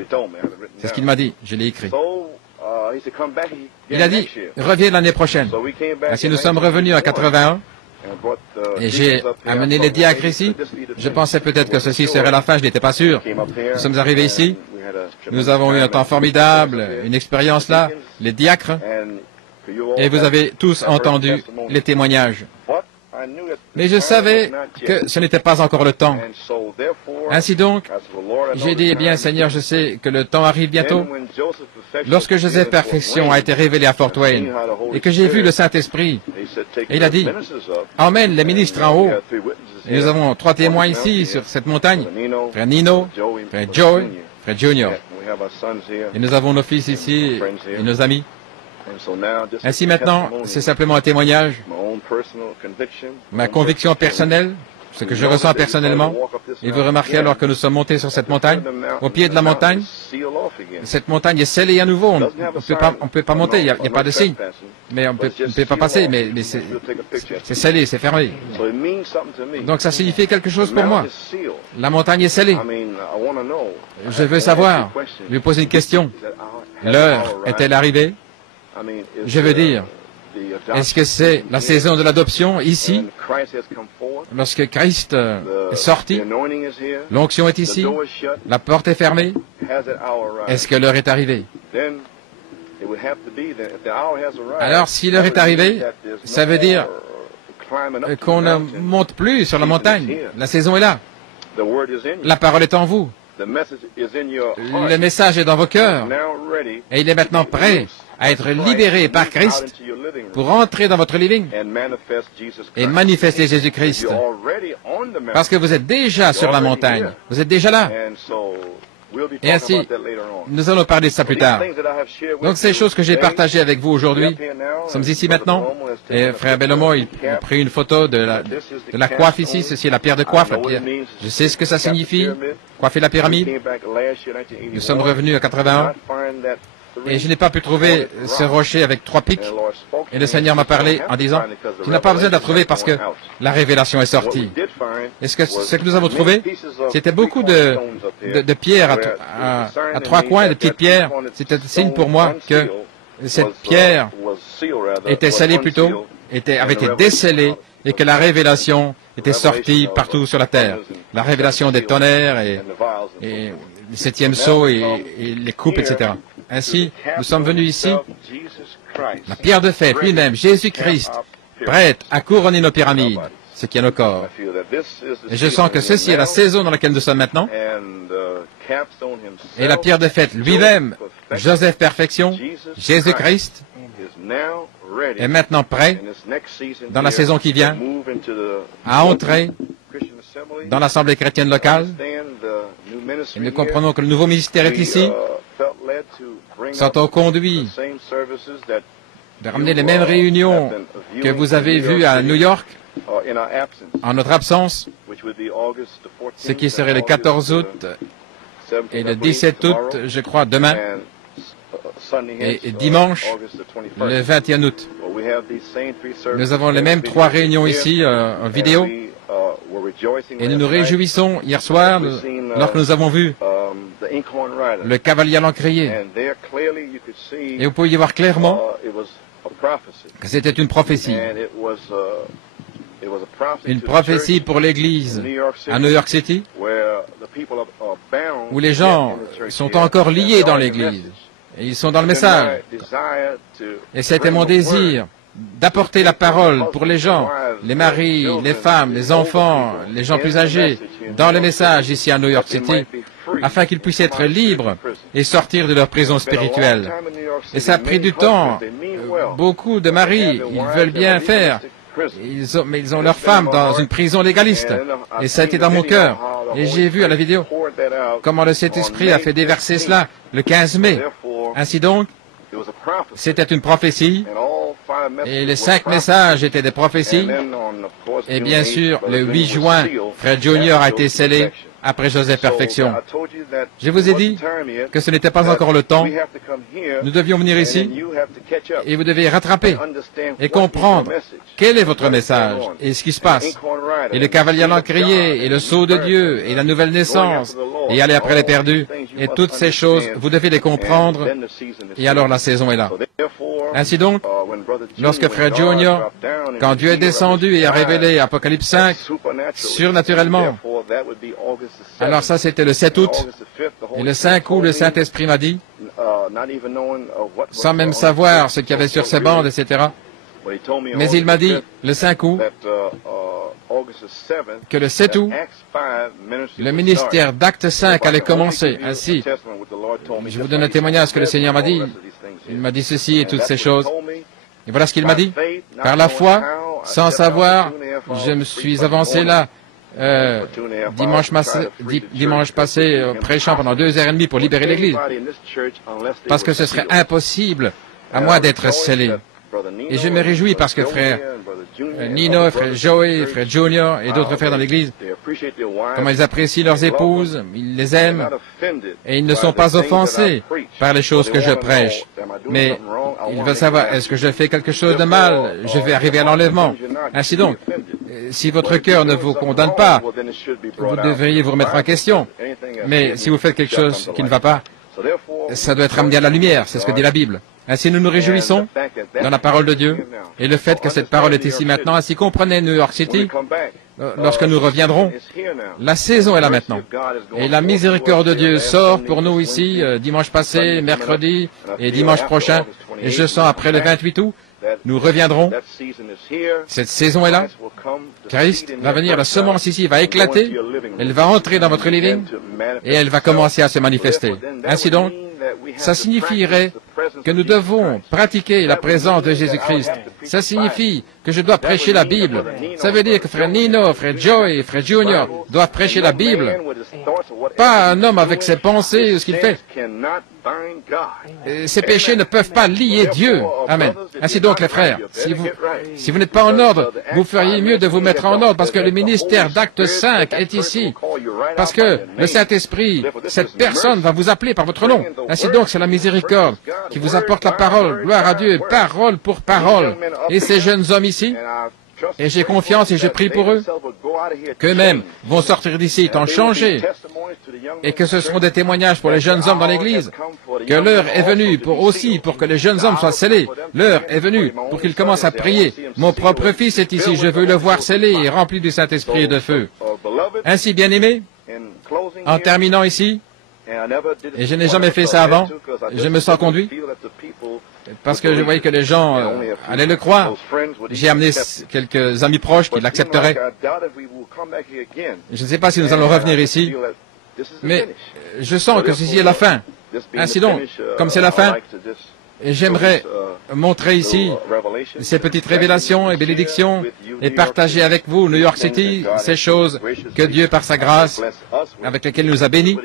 C'est ce qu'il m'a dit, je l'ai écrit. Il a dit, reviens l'année prochaine. Ainsi nous sommes revenus en 81. Et j'ai amené les diacres ici. Je pensais peut-être que ceci serait la fin, je n'étais pas sûr. Nous sommes arrivés ici. Nous avons eu un temps formidable, une expérience là, les diacres. Et vous avez tous entendu les témoignages. Mais je savais que ce n'était pas encore le temps. Ainsi donc, j'ai dit, eh bien Seigneur, je sais que le temps arrive bientôt. Lorsque Joseph Perfection a été révélé à Fort Wayne et que j'ai vu le Saint-Esprit, et il a dit, emmène les ministres en haut. Et nous avons 3 témoins ici sur cette montagne, frère Nino, frère Joey, frère Junior. Et nous avons nos fils ici et nos amis. Ainsi maintenant, c'est simplement un témoignage, ma conviction personnelle, ce que je ressens personnellement. Et vous remarquez alors que nous sommes montés sur cette montagne, au pied de la montagne, cette montagne est scellée à nouveau, on ne peut pas monter, il n'y a pas de signe, mais on ne peut pas passer, mais c'est scellé, c'est fermé. Donc ça signifie quelque chose pour moi. La montagne est scellée. Je veux savoir, je vais poser une question. L'heure est-elle arrivée? Je veux dire, est-ce que c'est la saison de l'adoption ici, lorsque Christ est sorti, l'onction est ici, la porte est fermée, est-ce que l'heure est arrivée? Alors si l'heure est arrivée, ça veut dire qu'on ne monte plus sur la montagne, la saison est là, la parole est en vous, Le message est dans vos cœurs et il est maintenant prêt à être libéré par Christ pour entrer dans votre living et manifester Jésus-Christ. Parce que vous êtes déjà sur la montagne. Vous êtes déjà là. Et ainsi, nous allons parler de ça plus tard. Donc, ces choses que j'ai partagées avec vous aujourd'hui, nous sommes ici maintenant, et frère Bellomo, il a pris une photo de la coiffe ici, ceci est la pierre de coiffe, la pierre. Je sais ce que ça signifie, coiffer la pyramide. Nous sommes revenus à 81, et je n'ai pas pu trouver ce rocher avec 3 pics, et le Seigneur m'a parlé en disant, tu n'as pas besoin de la trouver parce que la révélation est sortie. Et ce que nous avons trouvé, c'était beaucoup de pierres à 3 coins, de petites pierres. C'était un signe pour moi que cette pierre était scellée plutôt, avait été décellée, et que la révélation était sortie partout sur la terre. La révélation des tonnerres et le 7e sceau et les coupes, etc. Ainsi, nous sommes venus ici, la pierre de fête lui-même, Jésus-Christ, prête à couronner nos pyramides, ce qui est nos corps. Et je sens que ceci est la saison dans laquelle nous sommes maintenant. Et la pierre de fête lui-même, Joseph Perfection, Jésus-Christ, est maintenant prêt, dans la saison qui vient, à entrer dans l'Assemblée chrétienne locale. Et nous comprenons que le nouveau ministère est ici. Sont conduits de ramener les mêmes réunions que vous avez vues à New York en notre absence, ce qui serait le 14 août et le 17 août, je crois, demain, et dimanche, le 21 août. Nous avons les mêmes 3 réunions ici en vidéo, et nous nous réjouissons hier soir lorsque nous avons vu le cavalier à l'encrier. Et vous pouviez voir clairement que c'était une prophétie. Une prophétie pour l'Église à New York City, où les gens sont encore liés dans l'Église. Et ils sont dans le message. Et c'était mon désir d'apporter la parole pour les gens, les maris, les femmes, les enfants, les gens plus âgés, dans le message ici à New York City, afin qu'ils puissent être libres et sortir de leur prison spirituelle. Et ça a pris du temps. Beaucoup de maris, ils veulent bien faire, mais ils ont leur femme dans une prison légaliste. Et ça a été dans mon cœur. Et j'ai vu à la vidéo comment le Saint-Esprit a fait déverser cela le 15 mai. Ainsi donc, c'était une prophétie. Et les 5 messages étaient des prophéties. Et bien sûr, le 8 juin, Frère Junior a été scellé après Joseph Perfection. Je vous ai dit que ce n'était pas encore le temps. Nous devions venir ici et vous devez rattraper et comprendre quel est votre message et ce qui se passe. Et le cavalier à l'encrier et le sceau de Dieu et la nouvelle naissance et aller après les perdus et toutes ces choses, vous devez les comprendre et alors la saison est là. Ainsi donc, lorsque Frère Junior, quand Dieu est descendu et a révélé Apocalypse 5, surnaturellement, alors ça c'était le 7 août, et le 5 août, le Saint-Esprit m'a dit, sans même savoir ce qu'il y avait sur ces bandes, etc., mais il m'a dit, le 5 août, que le 7 août, le ministère d'Acte 5 allait commencer. Ainsi, je vous donne un témoignage que le Seigneur m'a dit. Il m'a dit ceci et toutes ces choses. Et voilà ce qu'il m'a dit. Par la foi, sans savoir, je me suis avancé là, dimanche passé, prêchant pendant 2h30 pour libérer l'Église. Parce que ce serait impossible à moi d'être scellé. Et je me réjouis parce que frère Nino, frère Joey, frère Junior et d'autres frères dans l'Église, comment ils apprécient leurs épouses, ils les aiment, et ils ne sont pas offensés par les choses que je prêche. Mais ils veulent savoir, est-ce que je fais quelque chose de mal? Je vais arriver à l'enlèvement. Ainsi donc, si votre cœur ne vous condamne pas, vous devriez vous remettre en question. Mais si vous faites quelque chose qui ne va pas, ça doit être amené à la lumière, c'est ce que dit la Bible. Ainsi, nous nous réjouissons dans la parole de Dieu et le fait que cette parole est ici maintenant. Ainsi, comprenez New York City, lorsque nous reviendrons, la saison est là maintenant. Et la miséricorde de Dieu sort pour nous ici, dimanche passé, mercredi et dimanche prochain. Et je sens après le 28 août, nous reviendrons. Cette saison est là. Christ va venir, la semence ici va éclater, elle va entrer dans votre living et elle va commencer à se manifester. Ainsi donc, ça signifierait que nous devons pratiquer la présence de Jésus-Christ. Ça signifie que je dois prêcher la Bible. Ça veut dire que frère Nino, frère Joey, frère Junior doivent prêcher la Bible. Pas un homme avec ses pensées ou ce qu'il fait. Ces péchés ne peuvent pas lier Dieu. Amen. Ainsi donc, les frères, si vous n'êtes pas en ordre, vous feriez mieux de vous mettre en ordre parce que le ministère d'Acte 5 est ici. Parce que le Saint-Esprit, cette personne va vous appeler par votre nom. Ainsi donc, c'est la miséricorde qui vous apporte la parole. Gloire à Dieu, parole pour parole. Et ces jeunes hommes ici, et j'ai confiance et je prie pour eux, qu'eux-mêmes vont sortir d'ici étant changés, et que ce seront des témoignages pour les jeunes hommes dans l'Église, que l'heure est venue pour que les jeunes hommes soient scellés. L'heure est venue pour qu'ils commencent à prier. Mon propre fils est ici, je veux le voir scellé et rempli du Saint-Esprit et de feu. Ainsi, bien-aimés, en terminant ici, et je n'ai jamais fait ça avant, je me sens conduit, parce que je voyais que les gens allaient le croire. J'ai amené quelques amis proches qui l'accepteraient. Je ne sais pas si nous allons revenir ici, mais je sens que ceci est la fin. Ainsi donc, comme c'est la fin, j'aimerais montrer ici ces petites révélations et bénédictions et partager avec vous, New York City, ces choses que Dieu, par sa grâce, avec lesquelles il nous a bénis.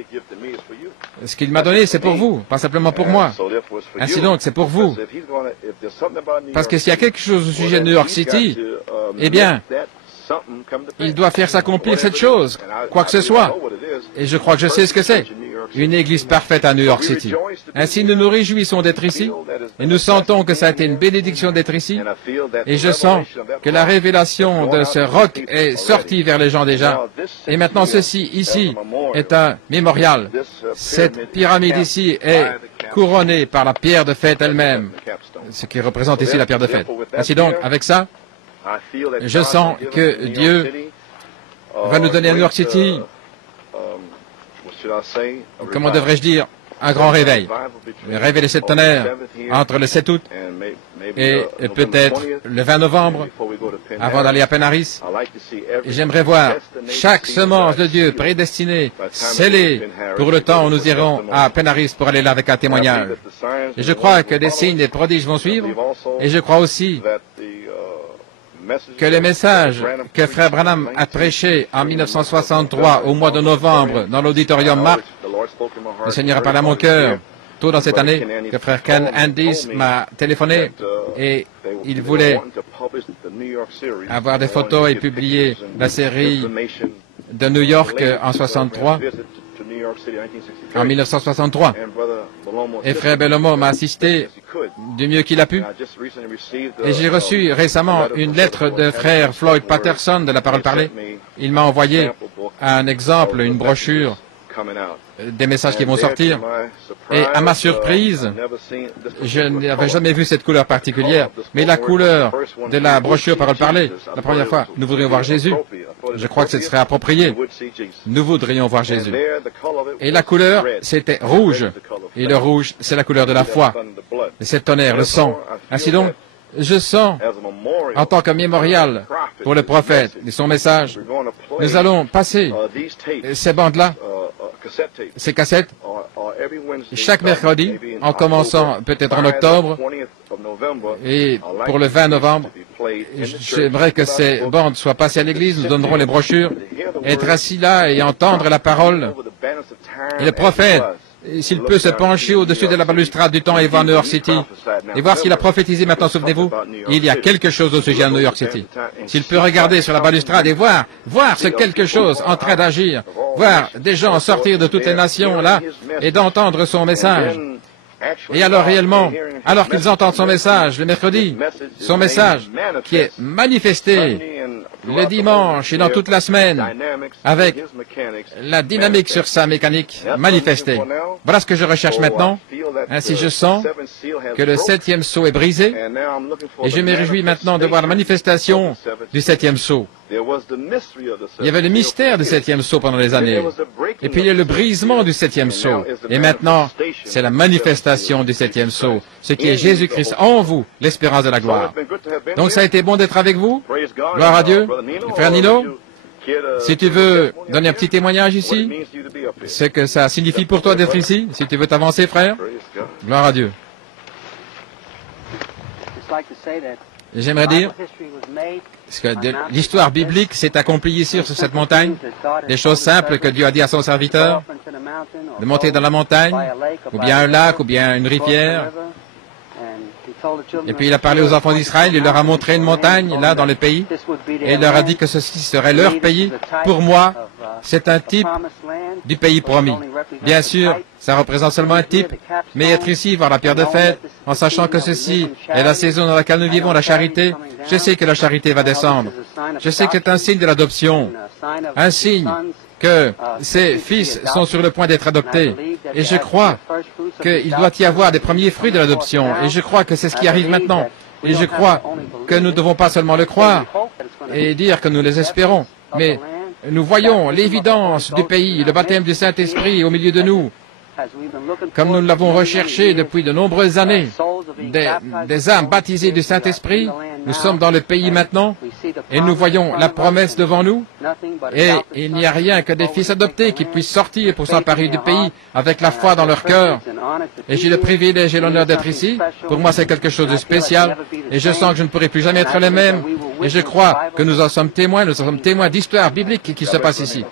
Ce qu'il m'a donné, c'est pour vous, pas simplement pour moi. Ainsi donc, c'est pour vous. Parce que s'il y a quelque chose au sujet de New York City, eh bien, il doit faire s'accomplir cette chose, quoi que ce soit. Et je crois que je sais ce que c'est. Une église parfaite à New York City. Ainsi, nous nous réjouissons d'être ici, et nous sentons que ça a été une bénédiction d'être ici, et je sens que la révélation de ce roc est sortie vers les gens déjà. Et maintenant, ceci, ici, est un mémorial. Cette pyramide ici est couronnée par la pierre de fête elle-même, ce qui représente ici la pierre de fête. Ainsi donc, avec ça, je sens que Dieu va nous donner à New York City, comment devrais-je dire, un grand réveil. Réveiller les 7 tonnerres entre le 7 août et peut-être le 20 novembre, avant d'aller à Penaris. J'aimerais voir chaque semence de Dieu prédestinée, scellée, pour le temps où nous irons à Penaris pour aller là avec un témoignage. Et je crois que des signes, des prodiges vont suivre, et je crois aussi que les messages que Frère Branham a prêchés en 1963 au mois de novembre dans l'auditorium Mark, le Seigneur a parlé à mon cœur tôt dans cette année, que Frère Ken Andis m'a téléphoné et il voulait avoir des photos et publier la série de New York en 1963. Et Frère Bellomo m'a assisté du mieux qu'il a pu. Et j'ai reçu récemment une lettre de Frère Floyd Patterson de la Parole Parlée. Il m'a envoyé un exemple, une brochure des messages qui vont sortir. Et à ma surprise, je n'avais jamais vu cette couleur particulière, mais la couleur de la brochure Parole Parlée, la première fois, nous voudrions voir Jésus. Je crois que ce serait approprié. Nous voudrions voir Jésus. Et la couleur, c'était rouge. Et le rouge, c'est la couleur de la foi. Et c'est le tonnerre, le sang. Ainsi donc, je sens, en tant que mémorial pour le prophète et son message, nous allons passer ces bandes-là, ces cassettes, chaque mercredi, en commençant peut-être en octobre, et pour le 20 novembre, j'aimerais que ces bandes soient passées à l'église, nous donnerons les brochures, être assis là et entendre la parole, et le prophète, s'il peut se pencher au-dessus de la balustrade du temps et voir New York City, et voir ce qu'il a prophétisé maintenant, souvenez-vous, il y a quelque chose au sujet de New York City. S'il peut regarder sur la balustrade et voir ce quelque chose en train d'agir, voir des gens sortir de toutes les nations là, et d'entendre son message. Et alors réellement, alors qu'ils entendent son message le mercredi, son message qui est manifesté le dimanche et dans toute la semaine, avec la dynamique sur sa mécanique manifestée. Voilà ce que je recherche maintenant. Ainsi je sens que le 7e sceau est brisé, et je me réjouis maintenant de voir la manifestation du 7e sceau. Il y avait le mystère du 7e sceau pendant les années. Et puis il y a le brisement du septième sceau. Et maintenant, c'est la manifestation du septième sceau, ce qui est Jésus-Christ en vous, l'espérance de la gloire. Donc ça a été bon d'être avec vous. Gloire à Dieu. Frère Nino, si tu veux donner un petit témoignage ici, ce que ça signifie pour toi d'être ici, si tu veux t'avancer, frère. Gloire à Dieu. J'aimerais dire que l'histoire biblique s'est accomplie ici sur cette montagne, des choses simples que Dieu a dit à son serviteur, de monter dans la montagne, ou bien un lac, ou bien une rivière. Et puis il a parlé aux enfants d'Israël, il leur a montré une montagne, là, dans le pays, et il leur a dit que ceci serait leur pays. Pour moi, c'est un type du pays promis. Bien sûr, ça représente seulement un type, mais être ici, voir la pierre de fête, en sachant que ceci est la saison dans laquelle nous vivons, la charité, je sais que la charité va descendre. Je sais que c'est un signe de l'adoption, un signe que ces fils sont sur le point d'être adoptés. Et je crois qu'il doit y avoir des premiers fruits de l'adoption. Et je crois que c'est ce qui arrive maintenant. Et je crois que nous ne devons pas seulement le croire et dire que nous les espérons, mais nous voyons l'évidence du pays, le baptême du Saint-Esprit au milieu de nous, comme nous l'avons recherché depuis de nombreuses années, des âmes baptisées du Saint-Esprit. Nous sommes dans le pays maintenant et nous voyons la promesse devant nous et il n'y a rien que des fils adoptés qui puissent sortir pour s'emparer du pays avec la foi dans leur cœur. Et j'ai le privilège et l'honneur d'être ici. Pour moi, c'est quelque chose de spécial et je sens que je ne pourrai plus jamais être le même. Et je crois que nous en sommes témoins d'histoires bibliques qui se passent ici.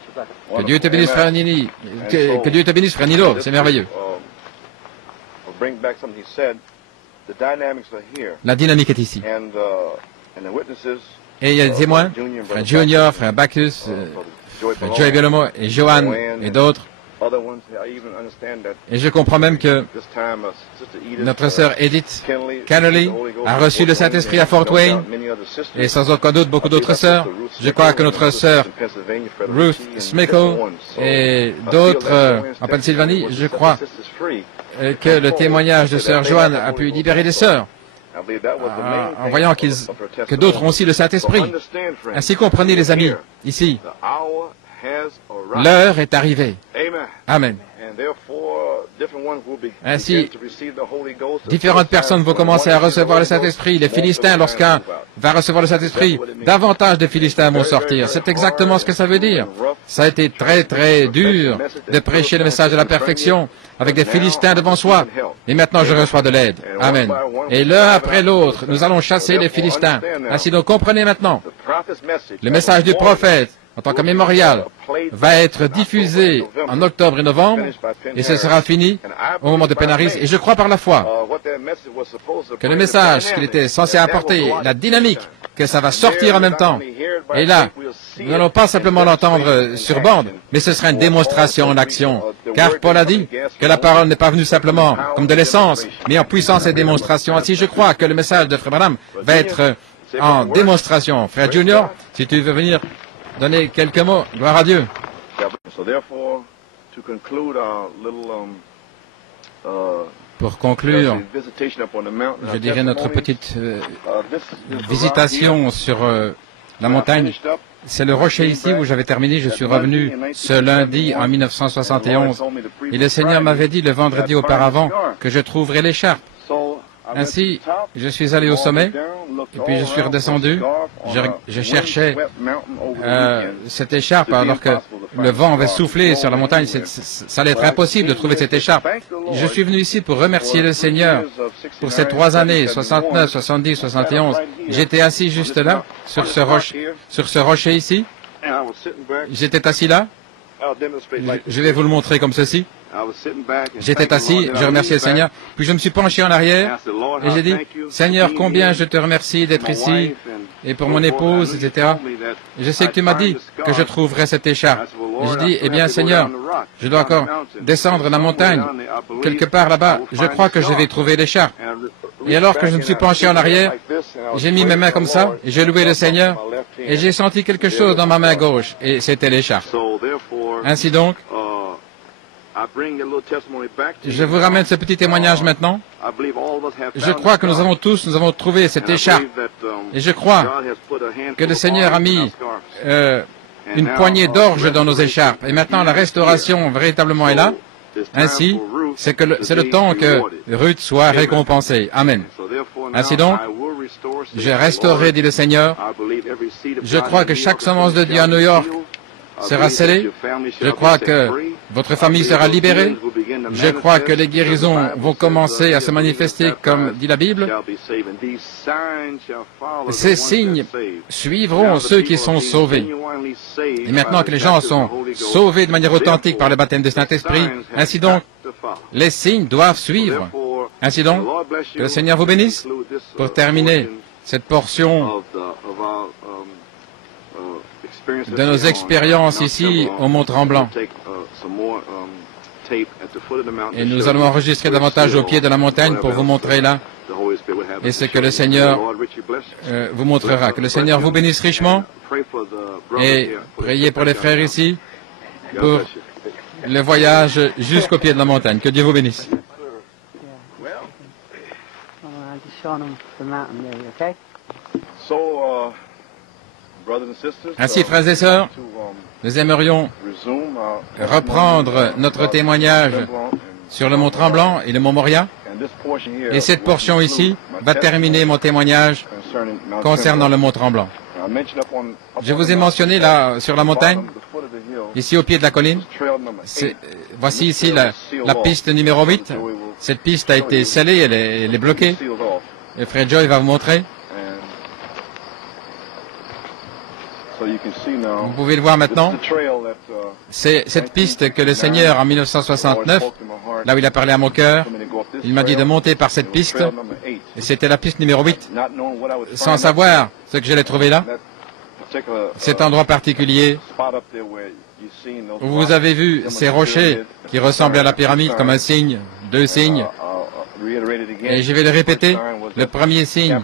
Que Dieu te bénisse, frère Nini. Que Dieu te bénisse, frère Nilo. C'est merveilleux. La dynamique est ici. Et il y a des témoins, frère Junior, frère Bacchus, frère Joey Bellomo et Johan et d'autres. Et je comprends même que notre sœur Edith Kennelly a reçu le Saint-Esprit à Fort Wayne et sans aucun doute beaucoup d'autres sœurs. Je crois que notre sœur Ruth Smickle et d'autres en Pennsylvanie, je crois que le témoignage de sœur Joanne a pu libérer des sœurs en voyant que d'autres ont aussi le Saint-Esprit. Ainsi comprenez les amis, ici, l'heure est arrivée. Amen. Ainsi, différentes personnes vont commencer à recevoir le Saint-Esprit. Les Philistins, lorsqu'un va recevoir le Saint-Esprit, davantage de Philistins vont sortir. C'est exactement ce que ça veut dire. Ça a été très, très dur de prêcher le message de la perfection avec des Philistins devant soi. Et maintenant, je reçois de l'aide. Amen. Et l'un après l'autre, nous allons chasser les Philistins. Ainsi, donc, comprenez maintenant, le message du prophète, en tant que mémorial, va être diffusé en octobre et novembre, et ce sera fini au moment de Pénaris. Et je crois par la foi que le message qu'il était censé apporter, la dynamique, que ça va sortir en même temps. Et là, nous n'allons pas simplement l'entendre sur bande, mais ce sera une démonstration en action. Car Paul a dit que la parole n'est pas venue simplement comme de l'essence, mais en puissance et démonstration. Ainsi, je crois que le message de Frère Branham va être en démonstration. Frère Junior, si tu veux venir donner quelques mots, gloire à Dieu. Pour conclure, je dirais notre petite visitation sur la montagne. C'est le rocher ici où j'avais terminé. Je suis revenu ce lundi en 1971. Et le Seigneur m'avait dit le vendredi auparavant que je trouverais l'écharpe. Ainsi, je suis allé au sommet, et puis je suis redescendu. Je cherchais cette écharpe, alors que le vent avait soufflé sur la montagne. Ça allait être impossible de trouver cette écharpe. Je suis venu ici pour remercier le Seigneur pour ces 3 années, 69, 70, 71. J'étais assis juste là, sur ce rocher ici. J'étais assis là. Je vais vous le montrer comme ceci. J'étais assis, je remerciais le Seigneur, puis je me suis penché en arrière et j'ai dit, Seigneur, combien je te remercie d'être ici et pour mon épouse, etc. Et je sais que tu m'as dit que je trouverais cette écharpe. Et j'ai dit, eh bien, Seigneur, je dois encore descendre la montagne, quelque part là-bas. Je crois que je vais trouver l'écharpe. Et alors que je me suis penché en arrière, j'ai mis mes mains comme ça, et j'ai loué le Seigneur, et j'ai senti quelque chose dans ma main gauche, et c'était l'écharpe. Ainsi donc, je vous ramène ce petit témoignage maintenant. Je crois que nous avons trouvé cette écharpe. Et je crois que le Seigneur a mis une poignée d'orge dans nos écharpes. Et maintenant, la restauration véritablement est là. Ainsi, c'est le temps que Ruth soit récompensée. Amen. Ainsi donc, je restaurerai, dit le Seigneur. Je crois que chaque semence de Dieu à New York sera scellée. Je crois que votre famille sera libérée. Je crois que les guérisons vont commencer à se manifester, comme dit la Bible. Ces signes suivront ceux qui sont sauvés. Et maintenant que les gens sont sauvés de manière authentique par le baptême du Saint-Esprit, ainsi donc, les signes doivent suivre. Ainsi donc, que le Seigneur vous bénisse pour terminer cette portion de nos expériences ici au Mont-Tremblant. Et nous allons enregistrer davantage au pied de la montagne pour vous montrer là et ce que le Seigneur vous montrera. Que le Seigneur vous bénisse richement et priez pour les frères ici pour le voyage jusqu'au pied de la montagne. Que Dieu vous bénisse. Ainsi, frères et sœurs, nous aimerions reprendre notre témoignage sur le Mont Tremblant et le Mont Moria. Et cette portion ici va terminer mon témoignage concernant le Mont Tremblant. Je vous ai mentionné là, sur la montagne, ici au pied de la colline. Voici ici la piste numéro 8. Cette piste a été scellée, elle est bloquée. Et Frère Joy va vous montrer. Vous pouvez le voir maintenant. C'est cette piste que le Seigneur, en 1969, là où il a parlé à mon cœur, il m'a dit de monter par cette piste. Et c'était la piste numéro 8. Sans savoir ce que j'allais trouver là. Cet endroit particulier où vous avez vu ces rochers qui ressemblent à la pyramide comme un signe, deux signes. Et je vais le répéter. Le premier signe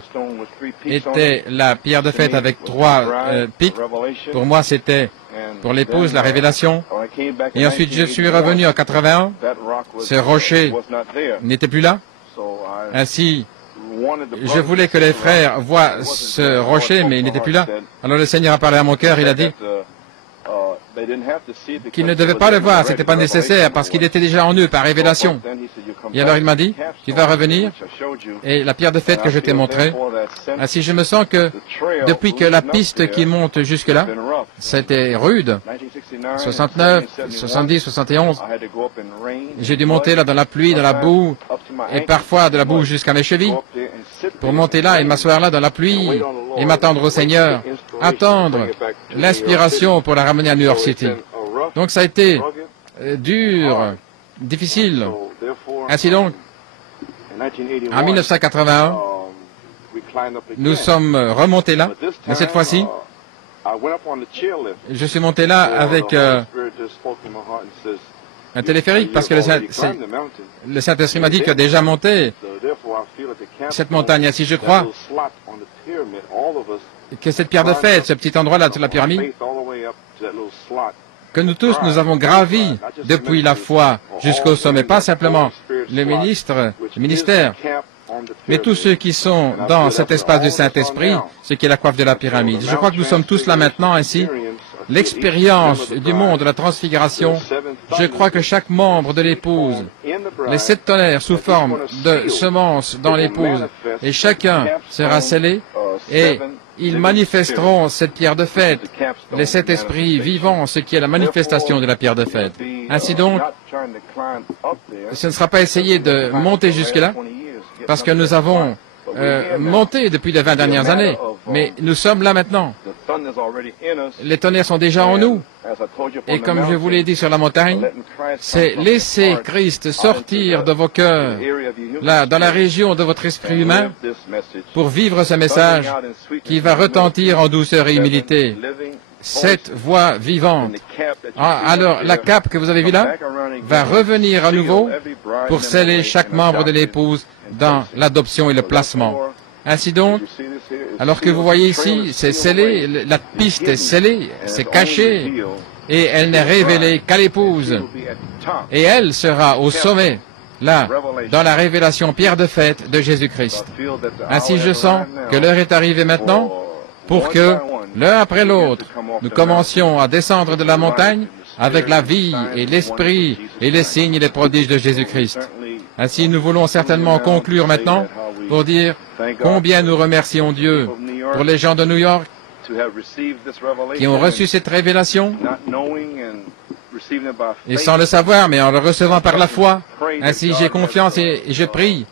était la pierre de fête avec 3 pics. Pour moi, c'était pour l'épouse la révélation. Et ensuite, je suis revenu en 81. Ce rocher n'était plus là. Ainsi, je voulais que les frères voient ce rocher, mais il n'était plus là. Alors le Seigneur a parlé à mon cœur, il a dit qu'ils ne devaient pas le voir, c'était pas nécessaire, parce qu'il était déjà en eux par révélation. Et alors il m'a dit, tu vas revenir, et la pierre de fête que je t'ai montrée, ainsi je me sens que depuis que la piste qui monte jusque-là, c'était rude, 69, 70, 71, j'ai dû monter là dans la pluie, dans la boue, et parfois de la boue jusqu'à mes chevilles, pour monter là et m'asseoir là dans la pluie, et m'attendre au Seigneur, attendre l'inspiration pour la ramener à New York City. Donc ça a été dur, difficile. Ainsi donc, en 1981, nous sommes remontés là, mais cette fois-ci, je suis monté là avec un téléphérique, parce que le Saint-Esprit m'a dit qu'il a déjà monté cette montagne. Ainsi, je crois que cette pierre de fête, ce petit endroit-là de la pyramide, que nous tous, nous avons gravi depuis la foi jusqu'au sommet, pas simplement le ministère, mais tous ceux qui sont dans cet espace du Saint-Esprit, ce qui est la coiffe de la pyramide. Je crois que nous sommes tous là maintenant, ainsi. L'expérience du monde de la transfiguration, je crois que chaque membre de l'épouse, les 7 tonnerres sous forme de semences dans l'épouse, et chacun sera scellé, et ils manifesteront cette pierre de fête, les 7 esprits vivants, ce qui est la manifestation de la pierre de fête. Ainsi donc, ce ne sera pas essayer de monter jusque-là, parce que nous avons monté depuis les 20 dernières années, mais nous sommes là maintenant. Les tonnerres sont déjà en nous. Et comme je vous l'ai dit sur la montagne, c'est laisser Christ sortir de vos cœurs, là, dans la région de votre esprit humain, pour vivre ce message qui va retentir en douceur et humilité. Cette voix vivante. Alors, la cape que vous avez vue là va revenir à nouveau pour sceller chaque membre de l'épouse dans l'adoption et le placement. Ainsi donc, alors que vous voyez ici, c'est scellé, la piste est scellée, c'est caché, et elle n'est révélée qu'à l'épouse. Et elle sera au sommet, là, dans la révélation pierre de fête de Jésus-Christ. Ainsi je sens que l'heure est arrivée maintenant pour que, l'un après l'autre, nous commencions à descendre de la montagne avec la vie et l'esprit et les signes et les prodiges de Jésus-Christ. Ainsi, nous voulons certainement conclure maintenant pour dire combien nous remercions Dieu pour les gens de New York qui ont reçu cette révélation, et sans le savoir, mais en le recevant par la foi. Ainsi, j'ai confiance et je prie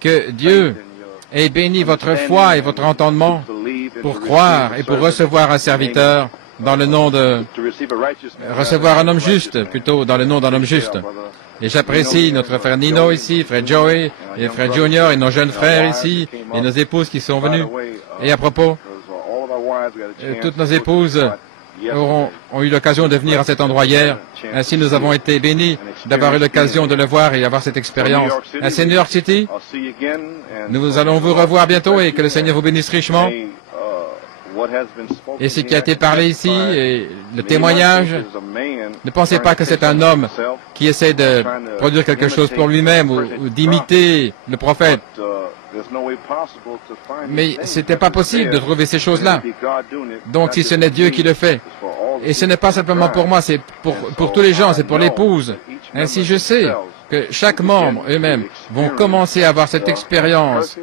que Dieu ait béni votre foi et votre entendement pour croire et pour recevoir un serviteur dans le nom de... recevoir un homme juste, plutôt dans le nom d'un homme juste. Et j'apprécie notre frère Nino ici, frère Joey, et frère Junior, et nos jeunes frères ici, et nos épouses qui sont venus. Et à propos, toutes nos épouses ont eu l'occasion de venir à cet endroit hier. Ainsi, nous avons été bénis d'avoir eu l'occasion de le voir et d'avoir cette expérience. Ainsi, New York City, nous allons vous revoir bientôt et que le Seigneur vous bénisse richement. Et ce qui a été parlé ici, et le témoignage, ne pensez pas que c'est un homme qui essaie de produire quelque chose pour lui-même ou d'imiter le prophète. Mais c'était pas possible de trouver ces choses-là. Donc si ce n'est Dieu qui le fait, et ce n'est pas simplement pour moi, c'est pour tous les gens, c'est pour l'épouse. Ainsi je sais que chaque membre eux-mêmes vont commencer à avoir cette expérience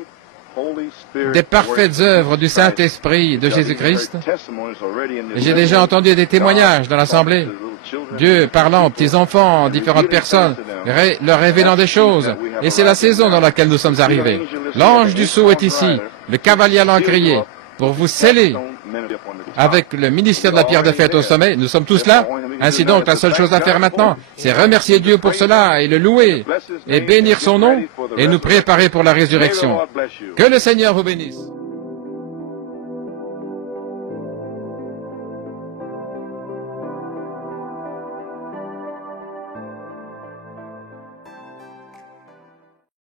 des parfaites œuvres du Saint-Esprit de Jésus-Christ. J'ai déjà entendu des témoignages dans l'Assemblée. Dieu parlant aux petits-enfants, différentes personnes, leur révélant des choses. Et c'est la saison dans laquelle nous sommes arrivés. L'ange du sceau est ici, le cavalier à l'encrier, pour vous sceller avec le ministère de la pierre de fête au sommet. Nous sommes tous là. Ainsi donc, la seule chose à faire maintenant, c'est remercier Dieu pour cela et le louer et bénir son nom et nous préparer pour la résurrection. Que le Seigneur vous bénisse.